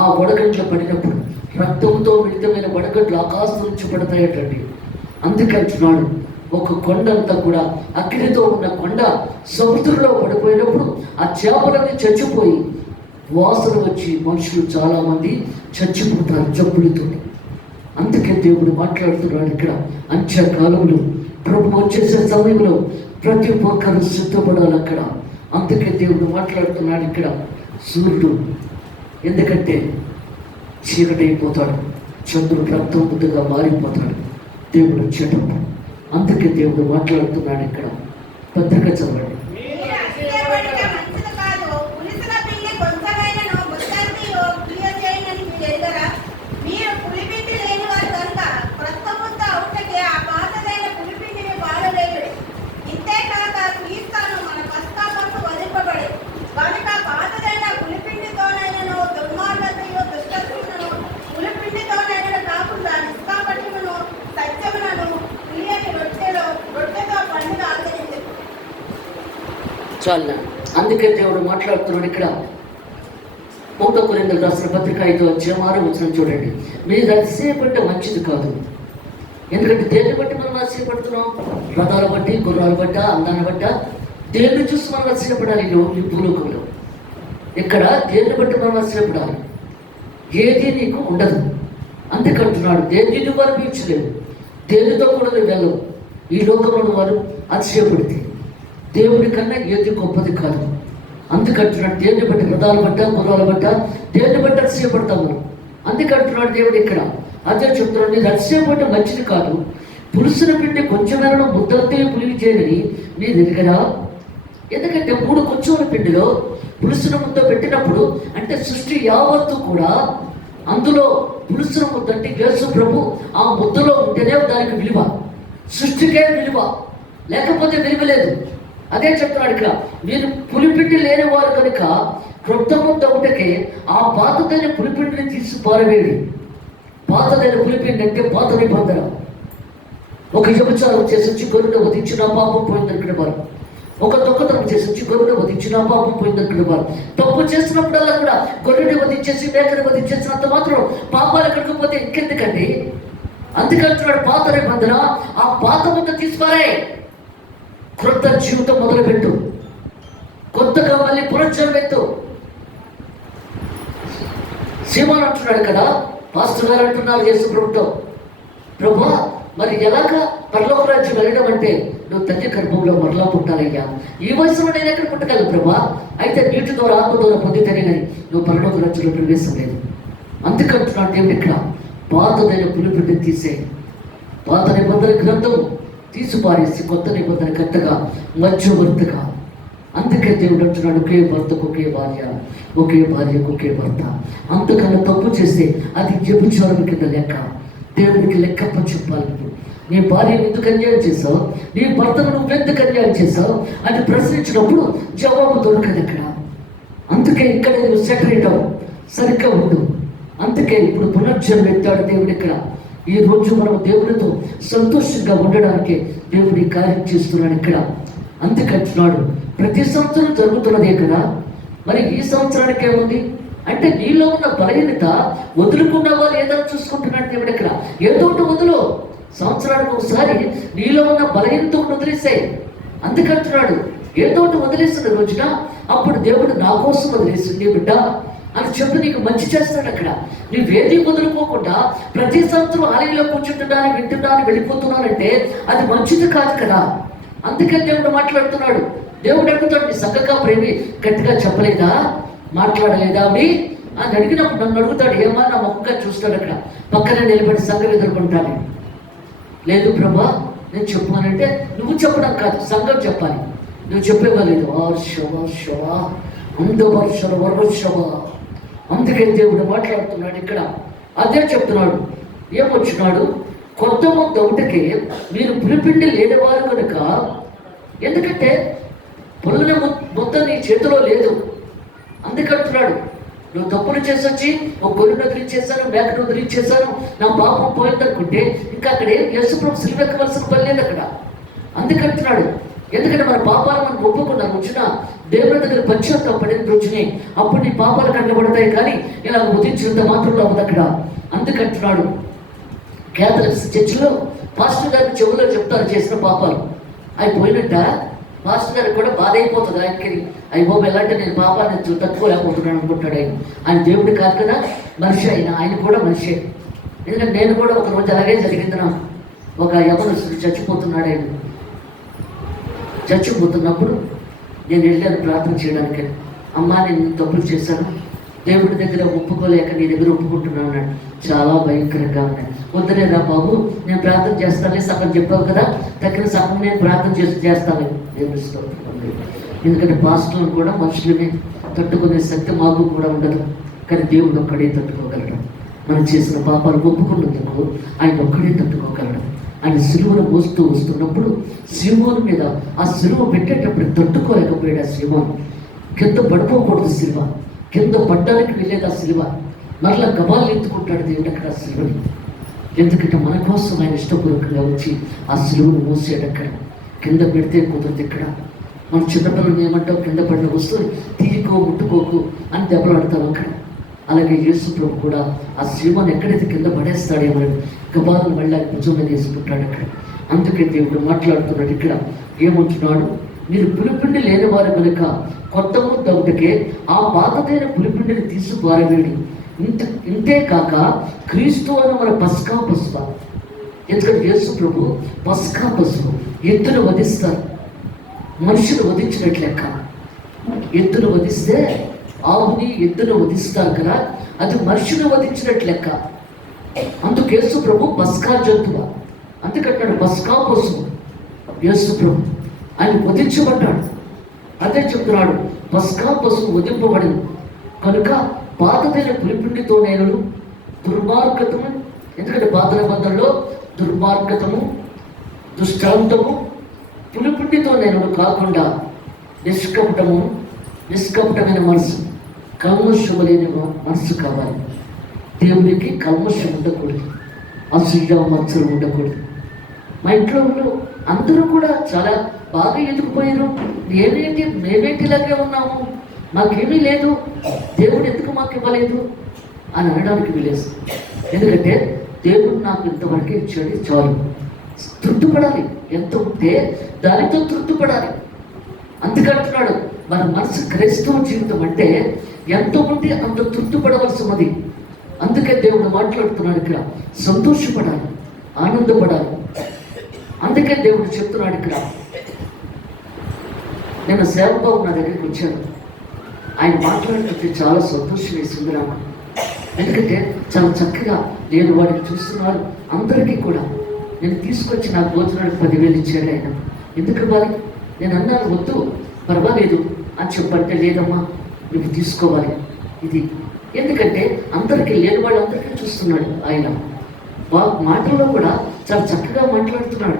ఆ వడగంట్లు పడినప్పుడు. రక్తంతో మిళితమైన వడగంట్లు ఆకాశం నుంచి పడతాయటండి. అందుకంటున్నాడు, ఒక కొండ అంతా కూడా అగ్నితో ఉన్న కొండ సముద్రంలో పడిపోయినప్పుడు ఆ చేపలన్నీ చచ్చిపోయి వాసన వచ్చి మనుషులు చాలామంది చచ్చిపోతారు జబ్బులతో. అందుకే దేవుడు మాట్లాడుతున్నాడు ఇక్కడ, అంత్యకాలంలో ప్రభు వచ్చేసే సమయంలో ప్రతి ఒక్కరు సిద్ధపడాలి అక్కడ. అందుకే దేవుడు మాట్లాడుతున్నాడు ఇక్కడ. సూర్యుడు ఎందుకంటే చీకటి అయిపోతాడు, చంద్రుడు రక్తం ముద్దగా మారిపోతాడు దేవుడు వచ్చేటప్పుడు. అందుకే దేవుడు మాట్లాడుతున్నాడు ఇక్కడ. పత్రిక చదవండి. చాలా అందుకే దేవుడు మాట్లాడుతున్నాడు ఇక్కడ. 1 కొరింథీయులకు రాసిన పత్రిక 5:6 చూడండి. మీరు అతిశయపడ్డ మంచిది కాదు. ఎందుకంటే దేన్ని బట్టి మనం అతిశయపడుతున్నాం? రథాలు బట్టి, గుర్రాలు బట్ట, అందాన్ని బట్ట, దేన్ని చూసి మనం అతిశయపడాలి? ఈ భూలోకంలో ఇక్కడ దేన్ని బట్టి మనం అతిశయపడాలి? ఏది నీకు ఉండదు. అందుకంటున్నాడు, దేన్ని నువ్వు అనిపించలేవు, దేనితో కూడా నువ్వు వెళ్ళవు. ఈ లోకంలో వారు అతిశయపడితే దేవుడి కన్నా ఏది గొప్పది కాదు. అందుకంటున్నాడు, దేన్ని బట్టి, రథాలు బట్ట, గుర్రాలు బట్ట, దేన్ని బట్టి అతిశయపడతాం మనం. అందుకంటున్నాడు దేవుడు ఇక్కడ. అదే చెప్తున్నాడు, నేను అతిశయపడ్డ మంచిది కాదు. పులుసును పిండి కొంచెమైనా ముద్దంతే పులివి చేయని నేను ఎరగరా? ఎందుకంటే 3 కొంచెం పిండిలో పులుసును ముద్ద పెట్టినప్పుడు అంటే సృష్టి యావత్తు కూడా అందులో పులుసును ముద్ద అంటే యేసు ప్రభు ఆ ముద్దలో ఉంటేనే దానికి విలువ, సృష్టికే విలువ, లేకపోతే విలువ లేదు. అదే చెప్తున్నాడు ఇక్కడ, మీరు పులిపిండి లేని వారు కనుక క్రొత్త ముద్ద ఒకటికే ఆ పాతదైన పులిపిండిని తీసి పారవేడి. పాతదైన పులిపిండి అంటే పాత నిబంధన. ఒక వ్యభిచారం చేసి వచ్చి గొర్రెను వధించిన పాపం పోయిందనుకునే వారు, ఒక దొంగతనం చేసి వచ్చి గొర్రెను వధించిన పాపం పోయిందనుకునే వారు, తప్పు చేసినప్పుడల్లా కూడా గొర్రెని వధించేసి మేకని వధించేసినంత మాత్రం పాపాలు ఎక్కడికపోతే ఇంకెందుకండి? అందుకంటున్నాడు, పాత నిబంధన ఆ పాత ముద్ద తీసిపారే, క్రొత్త జీవితం మొదలుపెట్టు, కొత్తగా మళ్ళీ పునర్జన్మెత్తు. సీమోను అంటున్నాడు కదా, పాస్టర్ గారు అంటున్నారు యేసు ప్రభుతో, ప్రభా మరి ఎలాగా పరలోక రాజ్యం వెళ్ళడం అంటే నువ్వు తల్లి గర్భంలో మరలా పుట్టాలయ్యా. ఈ వయసులో నేను ఎక్కడ పుట్టగలను ప్రభా? అయితే నీటి ద్వారా ఆత్మ ద్వారా పొందితేనే కానీ నువ్వు పరలోక రాజ్యంలో ప్రవేశం లేదు. అందుకంటున్నాడు దేవుడు ఇక్కడ, పాతదైన పులిపిండి తీసే, పాత నిబంధన గ్రంథం తీసి పారేసి కొత్త నిబంధన కర్తగా మధ్యవర్తిగా. అందుకే దేవుడు అంటున్నాడు, ఒకే భర్తకు ఒకే భార్య, ఒకే భార్యకు ఒకే భర్త. అంతకన్నా తప్పు చేస్తే అది వ్యభిచారం కింద లెక్క. దేవుడికి లెక్కప్ప చెప్పాలి. నీ భార్యను ఎందుకు అన్యాయం చేసావు, నీ భర్తను నువ్వెందుకు అన్యాయం చేసావు అని ప్రశ్నించినప్పుడు జవాబు దొరకదు అక్కడ. అందుకే ఇక్కడ నువ్వు సెటరేట్ అవ్వు, సరిగ్గా ఉండు. అందుకే ఇప్పుడు పునర్జన్మ ఎత్తాడు దేవుడు ఇక్కడ. ఈ రోజు మనం దేవుడితో సంతోషంగా ఉండడానికి దేవుడి కార్యం చేస్తున్నాడు ఇక్కడ. అందుకంటున్నాడు, ప్రతి సంవత్సరం జరుగుతున్నదే కదా, మరి ఈ సంవత్సరానికి ఏముంది అంటే నీలో ఉన్న బలహీనత వదులుకున్న వాళ్ళు ఏదైనా చూసుకుంటున్నాడు దేవుడు ఇక్కడ. ఏదో ఒకటి వదులు, సంవత్సరానికి ఒకసారి నీలో ఉన్న బలహీనత వదిలేసాయి. అందుకంటున్నాడు, ఏదో ఒకటి వదిలేస్తున్న రోజున అప్పుడు దేవుడు నా కోసం వదిలేసింది బిడ్డ అని చెప్పి నీకు మంచి చేస్తాడు అక్కడ. నువ్వేది వదులుకోకుండా ప్రతి సంవత్సరం ఆలయంలో కూర్చుంటున్నాను, వింటున్నాను, వెళ్ళిపోతున్నానంటే అది మంచిది కాదు కదా. అందుకని దేవుడు మాట్లాడుతున్నాడు. దేవుడు అడుగుతాడు, నీ సంఘంగా ప్రేమి గట్టిగా చెప్పలేదా, మాట్లాడలేదా అని అడిగినప్పుడు నన్ను అడుగుతాడు, ఏమా నా మొక్కగా చూస్తాడు అక్కడ. పక్కనే నిలబడి సంఘం ఎదుర్కొంటాను. లేదు ప్రభా నేను చెప్పానంటే నువ్వు చెప్పడం కాదు, సంఘం చెప్పాలి. నువ్వు చెప్పేవాలేదు అందవర్షవ. అందుకే దేవుడు మాట్లాడుతున్నాడు ఇక్కడ. అదే చెప్తున్నాడు, ఏమొచ్చినాడు, కొత్త ముద్ద ఒకటికి మీరు పులిపిండి లేనివారు కనుక. ఎందుకంటే పుల్లని ముద్ద మొత్తం నీ చేతిలో లేదు. అందుకంటున్నాడు, నువ్వు తప్పులు చేసొచ్చి ఒక గొర్రెను వదిలించేశాను, మేకను వదిలించేశాను, నా పాపం పోయిందనుకుంటే ఇంకా అక్కడే యేసుప్రభు సిలువ ఎక్కవలసిన పని లేదు అక్కడ. అందుకంటున్నాడు, ఎందుకంటే మన పాపాలు మనం ఒప్పుకున్న రోజున దేవుని దగ్గర పశ్చాత్తాపడిన రోజునే అప్పుడు నీ పాపాలు కట్టబడతాయి, కానీ ఇలా ఉదించినంత మాత్రంలో అవ్వదు అక్కడ. అందుకంటున్నాడు, క్యాథలిక్స్ చర్చిలో పాస్టర్ గారికి చెవులో చెప్తారు చేసిన పాపాలు అవి పోయినట్ట. మాస్టర్ గారికి కూడా బాధ అయిపోతుంది. ఆయనకి అయ్యి బాబు ఎలాంటి నేను పాపాన్ని తట్టుకోలేకపోతున్నాను అనుకుంటాడు. ఆయన దేవుడి కాదు కదా, మనిషి ఆయన కూడా మనిషే. ఎందుకంటే నేను కూడా ఒక రోజు అలాగే జరిగింది. నాకు ఒక యవనస్తుడు చచ్చిపోతున్నాడు. ఆయన చచ్చిపోతున్నప్పుడు నేను వెళ్ళాను ప్రార్థన చేయడానికి. అమ్మా నేను తప్పులు చేశాను, దేవుడి దగ్గర ఒప్పుకోలేక నీ దగ్గర ఒప్పుకుంటున్నాను అన్నాడు. చాలా భయంకరంగా ఉన్నాయి. వద్దునే రా బాబు, నేను ప్రార్థన చేస్తాను, సగం చెప్పావు కదా, తగిన సగం నేను ప్రార్థన చేస్తాను. దేవుడి స్తోత్రం. ఎందుకంటే పాస్టర్లు కూడా మనుషులనే తట్టుకునే శక్తి మాకు కూడా ఉండదు, కానీ దేవుడు ఒక్కడే తట్టుకోగలడు. మనం చేసిన పాపాలు ఒప్పుకున్నందుకు ఆయన ఒక్కడే తట్టుకోగలడు. ఆయన సిలువను మోస్తూ వస్తున్నప్పుడు సీమోను మీద ఆ సిలువ పెట్టేటప్పుడు తట్టుకోలేకపోయాడు. ఆ సీమోను కింద పడిపోకూడదు, సిలువ కింద పడ్డానికి వెళ్ళేది ఆ సిలువ. మరలా గబాలు ఎత్తుకుంటాడు దేవుడు అక్కడ ఆ సిలువని. ఎందుకంటే మన కోసం ఆయన ఇష్టపూర్వకంగా వచ్చి ఆ సిలువను మోసాడు. అక్కడ కింద పెడితే కుదరదు. ఇక్కడ మన చిన్నపిల్లలు ఏమంటావు, కింద పడిన వస్తువు తీయకో ముట్టుకోకు అని దెబ్బలాడతాం అక్కడ. అలాగే యేసు ప్రభు కూడా ఆ సిలువను ఎక్కడైతే కింద పడేస్తాడేమో గబాలను మళ్ళీ భుజం మీద వేసుకుంటాడు అక్కడ. అందుకే దేవుడు మాట్లాడుతున్నాడు ఇక్కడ. ఏమంటున్నాడు, మీరు పులిపిండి లేని వారి కనుక కొత్త ముద్ద ఒకటికే ఆ పాతదైన పులిపిండిని తీసి పారవేడి. ఇంతే కాక క్రీస్తు అని మన పస్కా పశువు. ఎందుకంటే యేసు ప్రభు పస్కా పశువు. ఎద్దును వధిస్తారు, మనుషులు వధించినట్లు లెక్క. ఎద్దును వధిస్తే, ఆవుని ఎద్దును వధిస్తారు కదా, అది మనుషులు వధించినట్లు లెక్క. అందుకు యేసు ప్రభు పస్కా జంతువు. అందుకంటాడు పస్కా పశువు యేసు ప్రభు. ఆయన వధించబడ్డాడు. అదే చెప్తున్నాడు, పస్కా పశువు వధింపబడింది కనుక పాతదైన పులిపిండితో నేను దుర్మార్గతము. ఎందుకంటే పాత నిబంధనలో దుర్మార్గతము, దుష్టాంతము, పులిపిండితో నేను కాకుండా నిష్కపటమైన మనసు, కల్మషము లేని మనసు కావాలి. దేవునికి కల్మషం ఉండకూడదు, అసూయ మత్సరం ఉండకూడదు. మా ఇంట్లో అందరూ కూడా చాలా బాగా ఎదుగుపోయారు. మేమేంటి ఇలాగే ఉన్నాము, మాకేమీ లేదు, దేవుడు ఎందుకు మాకు ఇవ్వలేదు అని అనడానికి వీలేదు. ఎందుకంటే దేవుడు నాకు ఇంతవరకే ఇచ్చాడు, చాలు. తృప్తిపడాలి, ఎంత ఉంటే దానితో తృప్తిపడాలి. అందుకంటున్నాడు, మన మనసు క్రైస్తవ జీవితం అంటే ఎంత ఉంటే అంత తృప్తిపడవలసినది. అందుకే దేవుడు మాట్లాడుతున్నాడు ఇక్కడ, సంతోషపడాలి, ఆనందపడాలి. అందుకే దేవుడు చెప్తున్నాడు ఇక్కడ. నేను సేవబాబు నా దగ్గరికి వచ్చాను. ఆయన మాట్లాడుతుంటే చాలా సంతోషం వేసింది నాకు. ఎందుకంటే చాలా చక్కగా నేను వాడిని చూస్తున్నాను. అందరికీ కూడా నేను తీసుకొచ్చి నా భోజనానికి 10,000 ఇచ్చాడు ఆయన. ఎందుకు ఇవ్వాలి? నేను అన్నాను, వద్దు పర్వాలేదు అని చెప్పంటే, లేదమ్మా నువ్వు తీసుకోవాలి ఇది. ఎందుకంటే అందరికీ లేని వాళ్ళందరికీ చూస్తున్నాడు ఆయన. మాటల్లో కూడా చాలా చక్కగా మాట్లాడుతున్నాడు.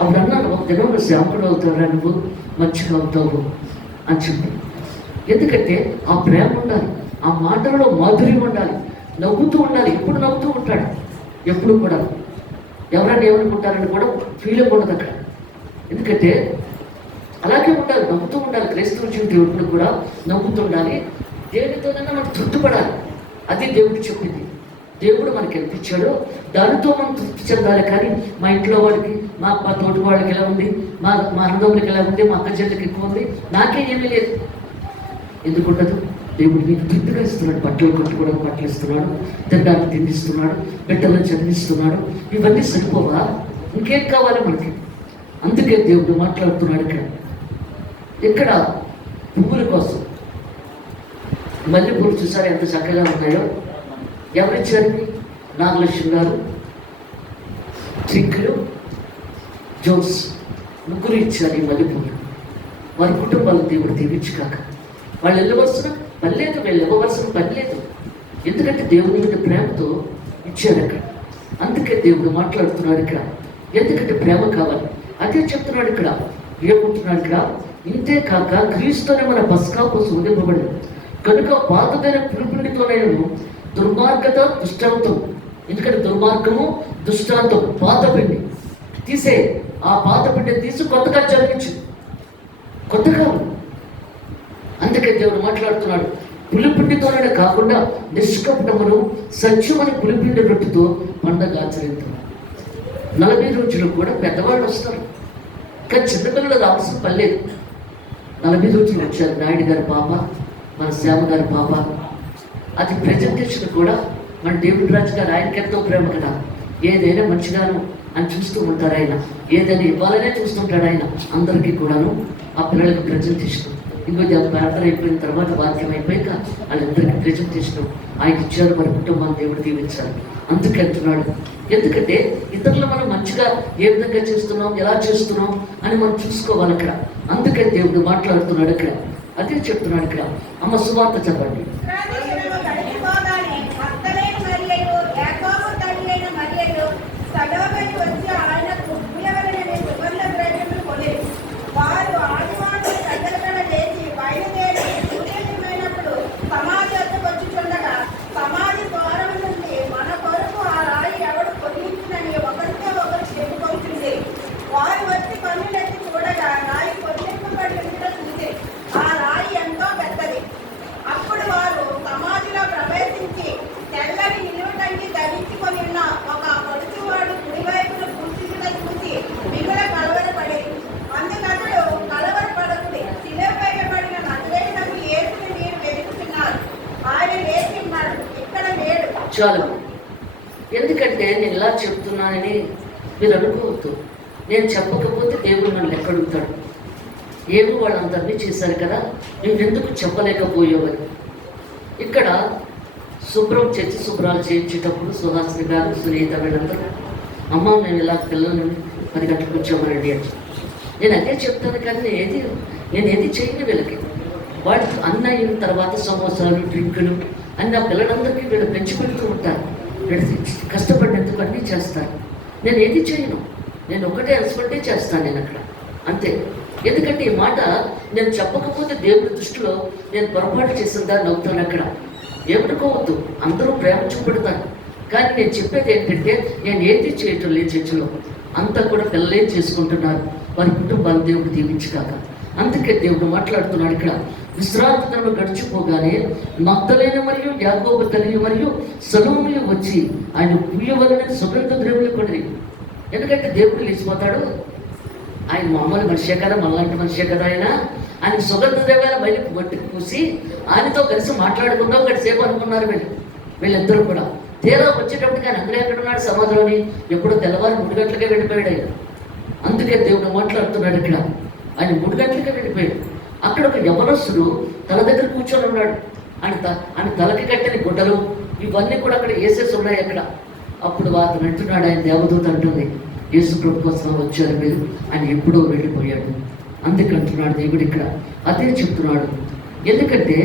అప్పుడు అన్నాను, ఒక దినం నువ్వు సేవకుడు అవుతావురా, నువ్వు మంచిగా అవుతావు అని చెప్పి. ఎందుకంటే ఆ ప్రేమ ఉండాలి, ఆ మాటలలో మాధుర్యం ఉండాలి, నవ్వుతూ ఉండాలి. ఎప్పుడు నవ్వుతూ ఉంటాడు, ఎప్పుడు కూడా ఎవరైనా ఏమనుకుంటారని కూడా ఫీలింగ్ ఉండదు అక్కడ. ఎందుకంటే అలాగే ఉండాలి, నవ్వుతూ ఉండాలి. క్రైస్తవ జీవితం ఎప్పుడు కూడా నవ్వుతూ ఉండాలి. దేనితోనైనా మనం తృప్తిపడాలి. అది దేవుడు చెప్పింది. దేవుడు మనకి ఎంత ఇచ్చాడో దానితో మనం తృప్తి చెందాలి. కానీ మా ఇంట్లో వాడికి, మా తోటి వాళ్ళకి ఎలా ఉంది, మా అన్నదమ్ములకి ఎలా ఉంది, మా అక్క చెల్లెలకి ఎక్కువ ఉంది, నాకే ఏమీ లేదు. ఎందుకుండదు? దేవుడు మీకు తృప్తిగా ఇస్తున్నాడు. బట్టలు కట్టుకోవడానికి బట్టలు ఇస్తున్నాడు, తినడానికి తిండిస్తున్నాడు, బిడ్డలను చదివిస్తున్నాడు. ఇవన్నీ సరిపోవా? ఇంకేం కావాలి మనకి? అందుకే దేవుడు మాట్లాడుతున్నాడు ఇక్కడ పువ్వుల కోసం. మల్లెపూలు చూసారు ఎంత చక్కగా ఉన్నాయో. ఎవరిచ్చారు? నాగలక్ష్మి గారు, ట్వింకిల్, జోస్ ముగ్గురు ఇచ్చారు ఈ మల్లెపూలు. వారి కుటుంబాలు దేవుడు దీవించు కాక. వాళ్ళు వెళ్ళవలసిన పని లేదు, వీళ్ళు ఇవ్వవలసిన పని లేదు. ఎందుకంటే దేవుని మీద ప్రేమతో ఇచ్చారు అక్కడ. అందుకే దేవుడు మాట్లాడుతున్నాడు ఇక్కడ. ఎందుకంటే ప్రేమ కావాలి. అదే చెప్తున్నాడు ఇక్కడ. ఏమంటున్నాడు ఇక్కడ? ఇంతే కాక క్రీస్తుని మన పస్కా కోసం ఉదింపబడింది కనుక పాతదైన పులిపిండితోనైనను దుర్మార్గత దుష్టాంతం, ఎందుకంటే దుర్మార్గము దుష్టాంతం పాత పిండి తీసే, ఆ పాత పిండి తీసి కొత్తగా జరిగించు, కొత్తగా. అందుకే దేవుడు మాట్లాడుతున్నాడు, పులిపిండితోనే కాకుండా నిష్కపటమును సత్యమని పులిపిండి రొట్టెతో పండగ ఆచరిద్దాం. 40 రోజులు కూడా పెద్దవాళ్ళు వస్తారు, కానీ చిన్నపిల్లలు రావాల్సిన పర్లేదు. 40 రోజులు వచ్చారు. నాయుడు గారి పాప, మన శ్యామ గారి పాప. అది ప్రజెంటేషన్ కూడా మన డేవిడ్ రాజు గారు, ఆయనకి ఎంతో ప్రేమ కదా, ఏదైనా మంచిగాను అని చూస్తూ ఉంటారు ఆయన, ఏదైనా ఇవ్వాలనే చూస్తుంటాడు ఆయన అందరికీ కూడాను. ఆ పిల్లలకి ప్రజెంటేషన్, ఇంకొద్ది ప్రార్థన అయిపోయిన తర్వాత వాక్యం అయిపోయాక వాళ్ళందరికీ ప్రజెంటేషన్ ఆయన ఇచ్చారు. మన కుటుంబాన్ని దేవుడు దీవించాలి. అందుకే అంటున్నాడు, ఎందుకంటే ఇతరులు మనం మంచిగా ఏ విధంగా చేస్తున్నాం, ఎలా చేస్తున్నాం అని మనం చూసుకోవాలి అక్కడ. అందుకని దేవుడు మాట్లాడుతున్నాడు ఇక్కడ, అదే చెప్తున్నాడు ఇక్కడ. అమ్మ సువార్త చెప్పండి. చాలు. ఎందుకంటే నేను ఇలా చెప్తున్నానని మీరు అనుకోవద్దు. నేను చెప్పకపోతే దేవుడు నన్ను ఎక్కడుగుతాడు, ఏమో వాళ్ళందరినీ చేశారు కదా, నువ్వెందుకు చెప్పలేకపోయావని. ఇక్కడ శుభ్రం చర్చి శుభ్రాలు చేయించేటప్పుడు సుహాసిని గారు, సునీత వీళ్ళందరూ, అమ్మ మేము ఇలా పిల్లల్ని 10 గంటలకు వచ్చామనండి అని. నేను అదే చెప్తాను, కానీ నేను ఏది చేయను వీళ్ళకి. వాళ్ళకి అన్న అయిన తర్వాత సమోసాలు, డ్రింకులు అన్ని ఆ పిల్లలందరికీ వీళ్ళు పెంచి పెడుతూ ఉంటారు. వీళ్ళు కష్టపడినందుకు అన్నీ చేస్తారు. నేను ఏది చేయను, నేను ఒకటే అలసిపట్టే చేస్తాను నేను అక్కడ, అంతే. ఎందుకంటే ఈ మాట నేను చెప్పకపోతే దేవుడి దృష్టిలో నేను పొరపాటు చేసిన దాన్ని అవుతాను అక్కడ. ఏమనుకోవద్దు, అందరూ ప్రేమ చూపెడతాను, కానీ నేను చెప్పేది ఏంటంటే నేను ఏది చేయటం లేదు చర్చలో. అంతా కూడా పిల్లలే చేసుకుంటున్నారు, వారి కుటుంబాన్ని దేవుడు దీవించగాక. అందుకే దేవుడు మాట్లాడుతున్నాడు ఇక్కడ. విశ్రాంతి దినము గడిచిపోగానే మగ్దలేన మరియు యాకోబు తల్లి మరియు సలోమి వచ్చి ఆయన పూయవలనని సుగంధ ద్రవ్యులు కొనిరి. ఎందుకంటే దేవుడు లేచిపోతాడు, ఆయన మామూలు మనిషే కదా, మనలాంటి మనిషే కదా, ఆయన సుగంధ ద్రవ్యాల బయటకు మట్టికి పూసి ఆయనతో కలిసి మాట్లాడుకుందాం గడిసేపు అనుకున్నారు వీళ్ళిద్దరూ కూడా. తీరా వచ్చేటప్పటికి ఆయన అందరూ ఎక్కడున్నాడు, సమాధిలోని ఎప్పుడో తెల్లవారు 3 గంటలకే వెళ్ళిపోయాడు ఆయన. అందుకే దేవుడు మాట్లాడుతున్నాడు ఇక్కడ, ఆయన 3 గంటలకే వెళ్ళిపోయాడు. అక్కడ ఒక యవనస్తుడు తల దగ్గర కూర్చొని ఉన్నాడు. ఆయన తలకి కట్టిన గుడ్డలు ఇవన్నీ కూడా అక్కడ వేసేసి ఉన్నాయి అక్కడ. అప్పుడు అతను అంటున్నాడు, ఆయన దేవదూత అంటుంది, యేసు ప్రభు కోసం వచ్చారు మీరు, ఆయన ఎప్పుడో వెళ్ళిపోయాడు. అందుకంటున్నాడు దేవుడు ఇక్కడ, అదే చెప్తున్నాడు. ఎందుకంటే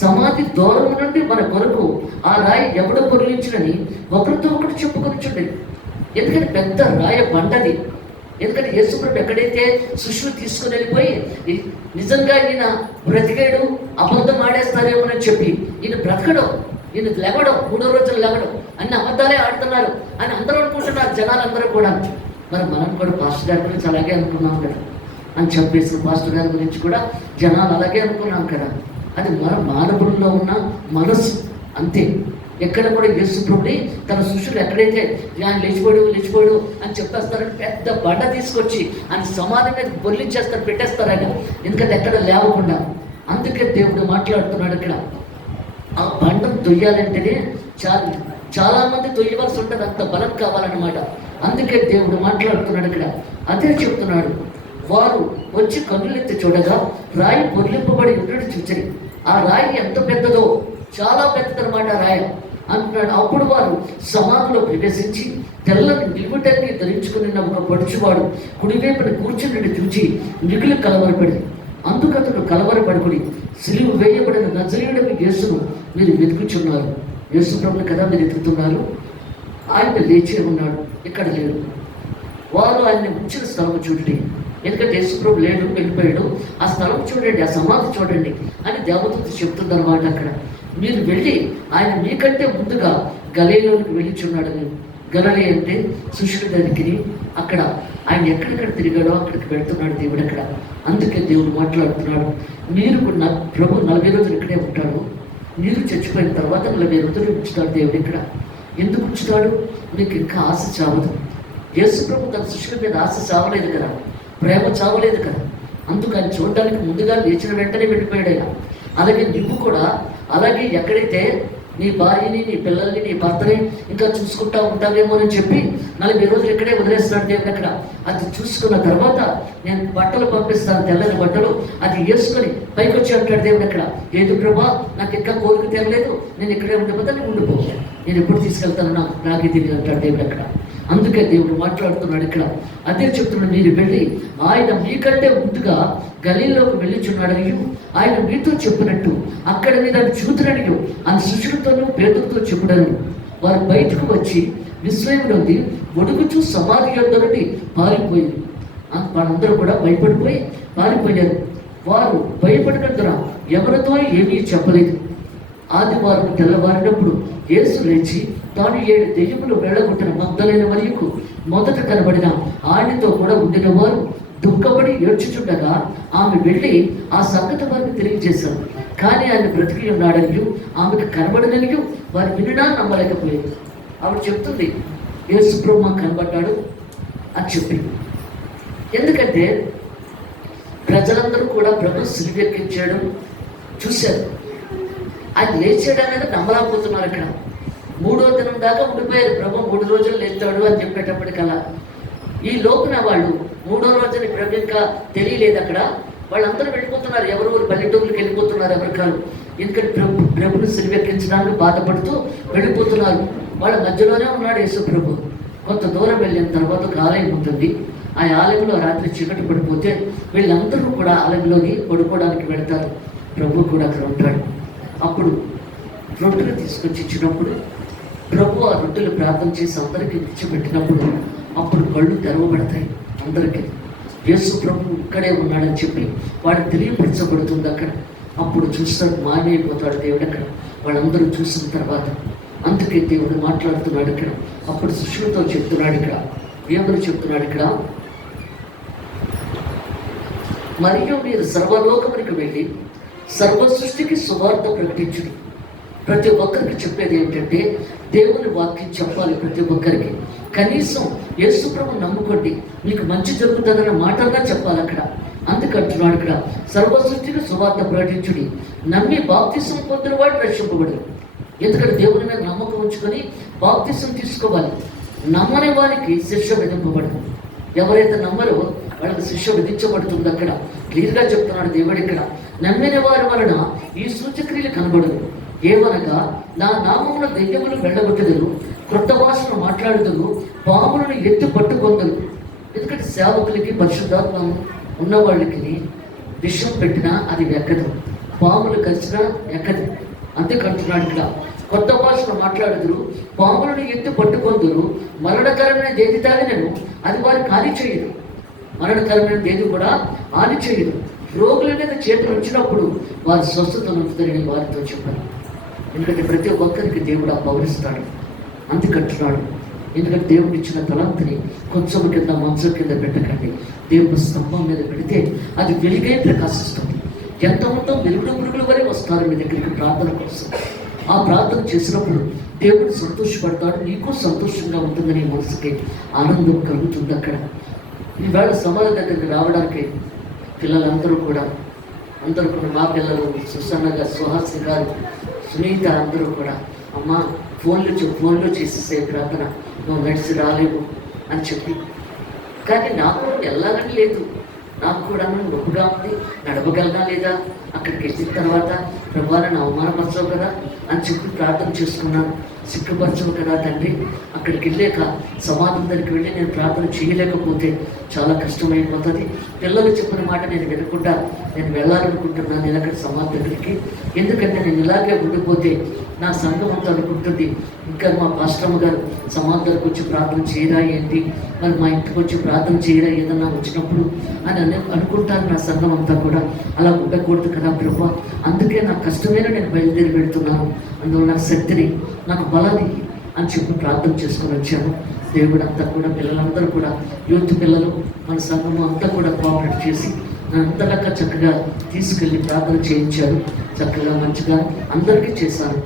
సమాధి దూరం నుండి మన కొరకు ఆ రాయి ఎవడో పొరలించినని ఒకరితో ఒకటి చెప్పుకొనిచుండే. ఎందుకంటే పెద్ద రాయ బండది. ఎందుకంటే యేసుప్రభు ఎక్కడైతే శిష్యులు తీసుకుని వెళ్ళిపోయి నిజంగా ఈయన బ్రతికేడు, అబద్ధం ఆడేస్తారేమోనని చెప్పి ఈయన బ్రతకడం, ఈయన లేవడం, 3వ రోజులు లేవడం, అన్ని అబద్ధాలే ఆడుతున్నారు అని అందరూ అనుకుంటున్నారు, జనాలందరూ కూడా. మరి మనం కూడా పాస్టర్ గారి గురించి అలాగే అనుకున్నాం కదా అని చెప్పేసి, పాస్టర్ గారి గురించి కూడా జనాలు అలాగే అనుకున్నాం కదా. అది మన మానవుల్లో ఉన్న మనసు, అంతే. ఎక్కడ కూడా యేసుప్రభుని తన శిష్యులు ఎక్కడైతే ఆయన లేచిపోయాడు అని చెప్పేస్తారని పెద్ద బండ తీసుకొచ్చి ఆయన సమాధి మీద బొర్లించేస్తారు, పెట్టేస్తారు ఆయన, ఎందుకంటే ఎక్కడ లేవకుండా. అందుకే దేవుడు మాట్లాడుతున్నాడు ఇక్కడ. ఆ బండను తొయ్యాలంటేనే చాలా మంది తొయ్యవలసి ఉంటుంది, అంత బలం కావాలన్నమాట. అందుకే దేవుడు మాట్లాడుతున్నాడు ఇక్కడ, అదే చెప్తున్నాడు. వారు వచ్చి కన్నులెత్తి చూడగా రాయి పొర్లింపబడి ఉండడం చూచరి. ఆ రాయి ఎంత పెద్దదో, చాలా పెద్దదన్నమాట రాయి అంటున్నాడు. అప్పుడు వారు సమాధిలో ప్రవేశించి తెల్లని నిలువుటంగి ధరించుకుని ఒక పడుచువాడు కుడివైపున కూర్చుని చూచి మిగిలి కలవరపడి, అందుకతడు కలవరపడుకుని సిలువ వేయబడిన నజరేయుడకు యేసును మీరు వెతుకుచున్నారు. యేసు ప్రభుని కదా మీరు వెతుకుతున్నారు, ఆయన లేచే ఉన్నాడు, ఇక్కడ లేడు. వారు ఆయన్ని ఉంచిన స్థలము చూడండి. ఎందుకంటే యేసుప్రభు లేడు, వెళ్ళిపోయాడు. ఆ స్థలం చూడండి, ఆ సమాధి చూడండి అని దేవదూత చెప్తుందన్నమాట. అక్కడ మీరు వెళ్ళి ఆయన మీకంటే ముందుగా గలీలోనికి వెళ్ళిచున్నాడని. గలిలే అంటే శిష్యుడి దగ్గరికి, అక్కడ ఆయన ఎక్కడెక్కడ తిరిగాడో అక్కడికి వెళ్తున్నాడు దేవుడు అక్కడ. అందుకే దేవుడు మాట్లాడుతున్నాడు, మీరు ప్రభు 40 రోజులు ఇక్కడే ఉంటాడు, మీరు చచ్చిపోయిన తర్వాత 40 రోజులు ఉంచుతాడు దేవుడు ఇక్కడ. ఎందుకు ఉంచుతాడు? మీకు ఇంకా ఆశ చావదు. యేసు ప్రభు తన శిష్యుల మీద ఆశ చావలేదు కదా, ప్రేమ చావలేదు కదా. అందుకు ఆయన చూడడానికి ముందుగా లేచిన వెంటనే వెళ్ళిపోయాడు ఆయన. అలాగే నువ్వు కూడా అలాగే ఎక్కడైతే నీ భార్యని, నీ పిల్లల్ని, నీ భర్తని ఇంకా చూసుకుంటా ఉంటావేమో అని చెప్పి 40 రోజులు ఇక్కడే వదిలేస్తున్నాడు దేవుడు అక్కడ. అది చూసుకున్న తర్వాత నేను బట్టలు పంపిస్తాను, తెల్లని బట్టలు, అది వేసుకొని పైకి వచ్చి అంటాడు దేవుడు అక్కడ. ఏదు ప్రభా, నాకు ఇంకా కోరిక తెరలేదు, నేను ఇక్కడే ఉండిపోతా, నేను ఉండిపో, నేను ఎప్పుడు తీసుకెళ్తాను, నాకే తెలియదు అంటాడు దేవుడు అక్కడ. అందుకే దేవుడు మాట్లాడుతున్నాడు ఇక్కడ. అదే చెప్తున్నాడు, మీరు వెళ్ళి ఆయన మీకంటే ముందుగా గలీలోకి వెళ్ళిచున్నాడని ఆయన మీతో చెప్పినట్టు అక్కడ మీద చూతుడని ఆయన శిష్యులతోనూ పేదలతో చెప్పుడని. వారు బయటకు వచ్చి విస్మయముంది ఒడుగుచూ సమాధి యొద్ద నుండి పారిపోయింది. వాళ్ళందరూ కూడా భయపడిపోయి పారిపోయారు. వారు భయపడినందున ఎవరితో ఏమీ చెప్పలేదు. ఆదివారం తెల్లవారినప్పుడు యేసు లేచి తాను 7 దెయ్యములు వెళ్ళగొట్టిన మగ్దలైన మరియకు మొదట కనబడిన ఆయనతో కూడా ఉండిన వారు దుఃఖపడి ఏడ్చుచుండగా ఆమె వెళ్ళి ఆ సంగతి వారిని తెలియజేశారు. కానీ ఆయన బ్రతికి ఉన్నాడని, ఆమెకు కనబడనని వారు వినడా నమ్మలేకపోయింది. ఆవిడ చెప్తుంది, యేసు ప్రభు మాకు కనబడ్డాడు అని చెప్పింది. ఎందుకంటే ప్రజలందరూ కూడా ప్రభు సిలువెక్కించాడు చూశారు, ఆయన లేచాడు అనేది నమ్మలేకపోతున్నారు. అక్కడ 3వ దినం దాకా ఉండిపోయారు. ప్రభు 3 రోజులు లేచాడు అని చెప్పేటప్పటికల్లా ఈ లోపున వాళ్ళు 3వ రోజున ప్రభు ఇంకా తెలియలేదు. అక్కడ వాళ్ళందరూ వెళ్ళిపోతున్నారు, ఎవరు పల్లెటూరులకు వెళ్ళిపోతున్నారు ఎవరి కాదు. ఎందుకంటే ప్రభుని సిలువెక్కించడానికి బాధపడుతూ వెళ్ళిపోతున్నారు. వాళ్ళ మధ్యలోనే ఉన్నాడు యేసు ప్రభు. కొంత దూరం వెళ్ళిన తర్వాత ఒక ఆలయం ఉంటుంది. ఆ ఆలయంలో రాత్రి చీకటి పడిపోతే వీళ్ళందరూ కూడా ఆలయంలోని పడుకోవడానికి వెళ్తారు. ప్రభు కూడా అక్కడ ఉంటాడు. అప్పుడు రొట్టెలు తీసుకొచ్చి ఇచ్చినప్పుడు ప్రభు ఆ రొట్టెలు ప్రార్థన చేసి అందరికీ విడిచిపెట్టినప్పుడు అప్పుడు కళ్ళు తెరవబడతాయి అందరికీ. యేసు ప్రభు ఇక్కడే ఉన్నాడని చెప్పి వాడికి తెలియపరచబడుతుంది అక్కడ. అప్పుడు చూస్తాడు, మాయమైపోతాడు దేవుడు అక్కడ. వాళ్ళందరూ చూసిన తర్వాత అందుకే దేవుడు మాట్లాడుతున్నాడు ఇక్కడ. అప్పుడు శిష్యులతో చెప్తున్నాడు ఇక్కడ, ఏమని చెప్తున్నాడు ఇక్కడ, మరియు మీరు సర్వలోకమునికి వెళ్ళి సర్వ సృష్టికి సువార్త ప్రకటించుడు. ప్రతి ఒక్కరికి చెప్పేది ఏంటంటే దేవుని వాక్యం చెప్పాలి. ప్రతి ఒక్కరికి కనీసం యేసు ప్రభువుని నమ్ముకోండి, మీకు మంచి జరుగుతుందన్న మాటన్నా చెప్పాలి అక్కడ. అందుకంటున్నాడు ఇక్కడ, సర్వ సృష్టికి సువార్త ప్రకటించుడి, నమ్మి బాప్తిసం పొందిన వాడు రక్షింపబడు. ఎందుకంటే దేవుని మీద నమ్మకం ఉంచుకొని బాప్తిసం తీసుకోవాలి. నమ్మని వారికి శిక్ష విధింపబడదు. ఎవరైతే నమ్మరో వాళ్ళకి శిక్ష విధించబడుతుంది. అక్కడ క్లియర్గా చెప్తున్నాడు దేవుడు ఇక్కడ. నమ్మిన వారి వలన ఈ సూచక్రియలు కనబడదు. ఏమనగా నా నామమున దెయ్యములు వెళ్ళగొట్టెదరు, క్రొత్త భాషను మాట్లాడుదురు, పాములను ఎత్తి పట్టుకొందరు. ఎందుకంటే సేవకులకి పరిశుద్ధాత్మ ఉన్న వాళ్ళకి విషం పెట్టినా అది ఎక్కదు, పాములు కలిసినా ఎక్కదు. అందుకంటున్నాడు ఇక్కడ, కొత్త భాషను మాట్లాడుదురు, పాములను ఎత్తి పట్టుకొందురు, మరణకరమైన దేది తాగినను అది వారికి హాని చేయదు. మరణకరమైన దేది కూడా హాని చేయదు. రోగుల మీద చేతులు ఉంచినప్పుడు వారి స్వస్థత ఉంటుందని వారితో చెప్పారు. ఎందుకంటే ప్రతి ఒక్కరికి దేవుడు పౌరిస్తాడు. అందుకంటున్నాడు, ఎందుకంటే దేవుడు ఇచ్చిన తలంతిని కొంచెం కింద మంచం కింద పెట్టకండి, దేవుడు స్తంభం మీద పెడితే అది వెలుగే ప్రకాశిస్తుంది. ఎంతమందో వెలుగుడు పురుగుల వరే వస్తారు మీ దగ్గరికి ప్రార్థన కోసం. ఆ ప్రార్థన చేసినప్పుడు దేవుడు సంతోషపడతాడు, నీకు సంతోషంగా ఉంటుందని మనసుకి ఆనందం కలుగుతుంది. అక్కడ ఈవేళ సమాధి దగ్గరికి రావడానికి పిల్లలందరూ కూడా మా పిల్లలు సుసన్న గారు, సుహాసిని గారు, సునీత అందరూ కూడా అమ్మ ఫోన్లో చేసేసే ప్రార్థన, నువ్వు నడిచి రాలేవు అని చెప్పి. కానీ నాకు వెళ్ళాలని లేదు, నాకు కూడా నొప్పిగా ఉంది, నడవగలనా లేదా, అక్కడికి వెళ్ళిన తర్వాత ప్రభావాలను అవమానపరచవు కదా అని చెప్పి ప్రార్థన చేసుకున్నాను. సిగ్గుపరచవు కదా తండ్రి, అక్కడికి వెళ్ళాక సమాధం దగ్గరికి వెళ్ళి నేను ప్రార్థన చేయలేకపోతే చాలా కష్టమైపోతుంది. పిల్లలు చెప్పిన మాట నేను వినకుండా నేను వెళ్ళాలనుకుంటున్నాను నేను అక్కడ సమాధి దగ్గరికి. ఎందుకంటే నేను ఇలాగే ఉండిపోతే నా సంఘం అంతా అనుకుంటుంది ఇంకా మా పాస్టమ్మ గారు సమాధానికి వచ్చి ప్రార్థన చేయరా ఏంటి, మరి మా ఇంటికి వచ్చి ప్రార్థన చేయరా ఏదన్నా వచ్చినప్పుడు అని అనుకుంటారు నా సంఘం అంతా కూడా. అలా ఉండకూడదు కదా ప్రభా, అందుకే నా కష్టమైన నేను బయలుదేరి పెడుతున్నాను, అందులో నాకు శక్తిని నాకు బలాన్ని అని చెప్పి ప్రార్థన చేసుకొని వచ్చాను. దేవుడు అంతా కూడా పిల్లలందరూ కూడా యూత్ పిల్లలు మన సంఘము అంతా కూడా కోఆపరేట్ చేసి అంతలాగా చక్కగా తీసుకెళ్ళి ప్రార్థన చేయించారు. చక్కగా మంచిగా అందరికీ చేశాను.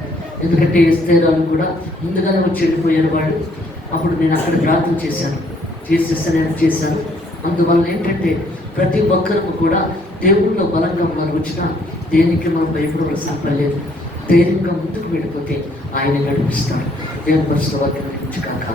ఎందుకంటే ఎస్తేరాలు కూడా ముందుగానే వచ్చి వెళ్ళిపోయారు వాళ్ళు. అప్పుడు నేను అక్కడ ప్రార్థన చేశాను. అందువల్ల ఏంటంటే ప్రతి ఒక్కరికి కూడా దేవుళ్ళలో బలంగా మనం వచ్చినా దేనికి మనం భయపడవలసిన పని లేదు. ధైర్యంగా ముందుకు వెళ్ళిపోతే ఆయన నడిపిస్తాడు. దేవుని పరిస్థితి వాక్యం నుంచి కాక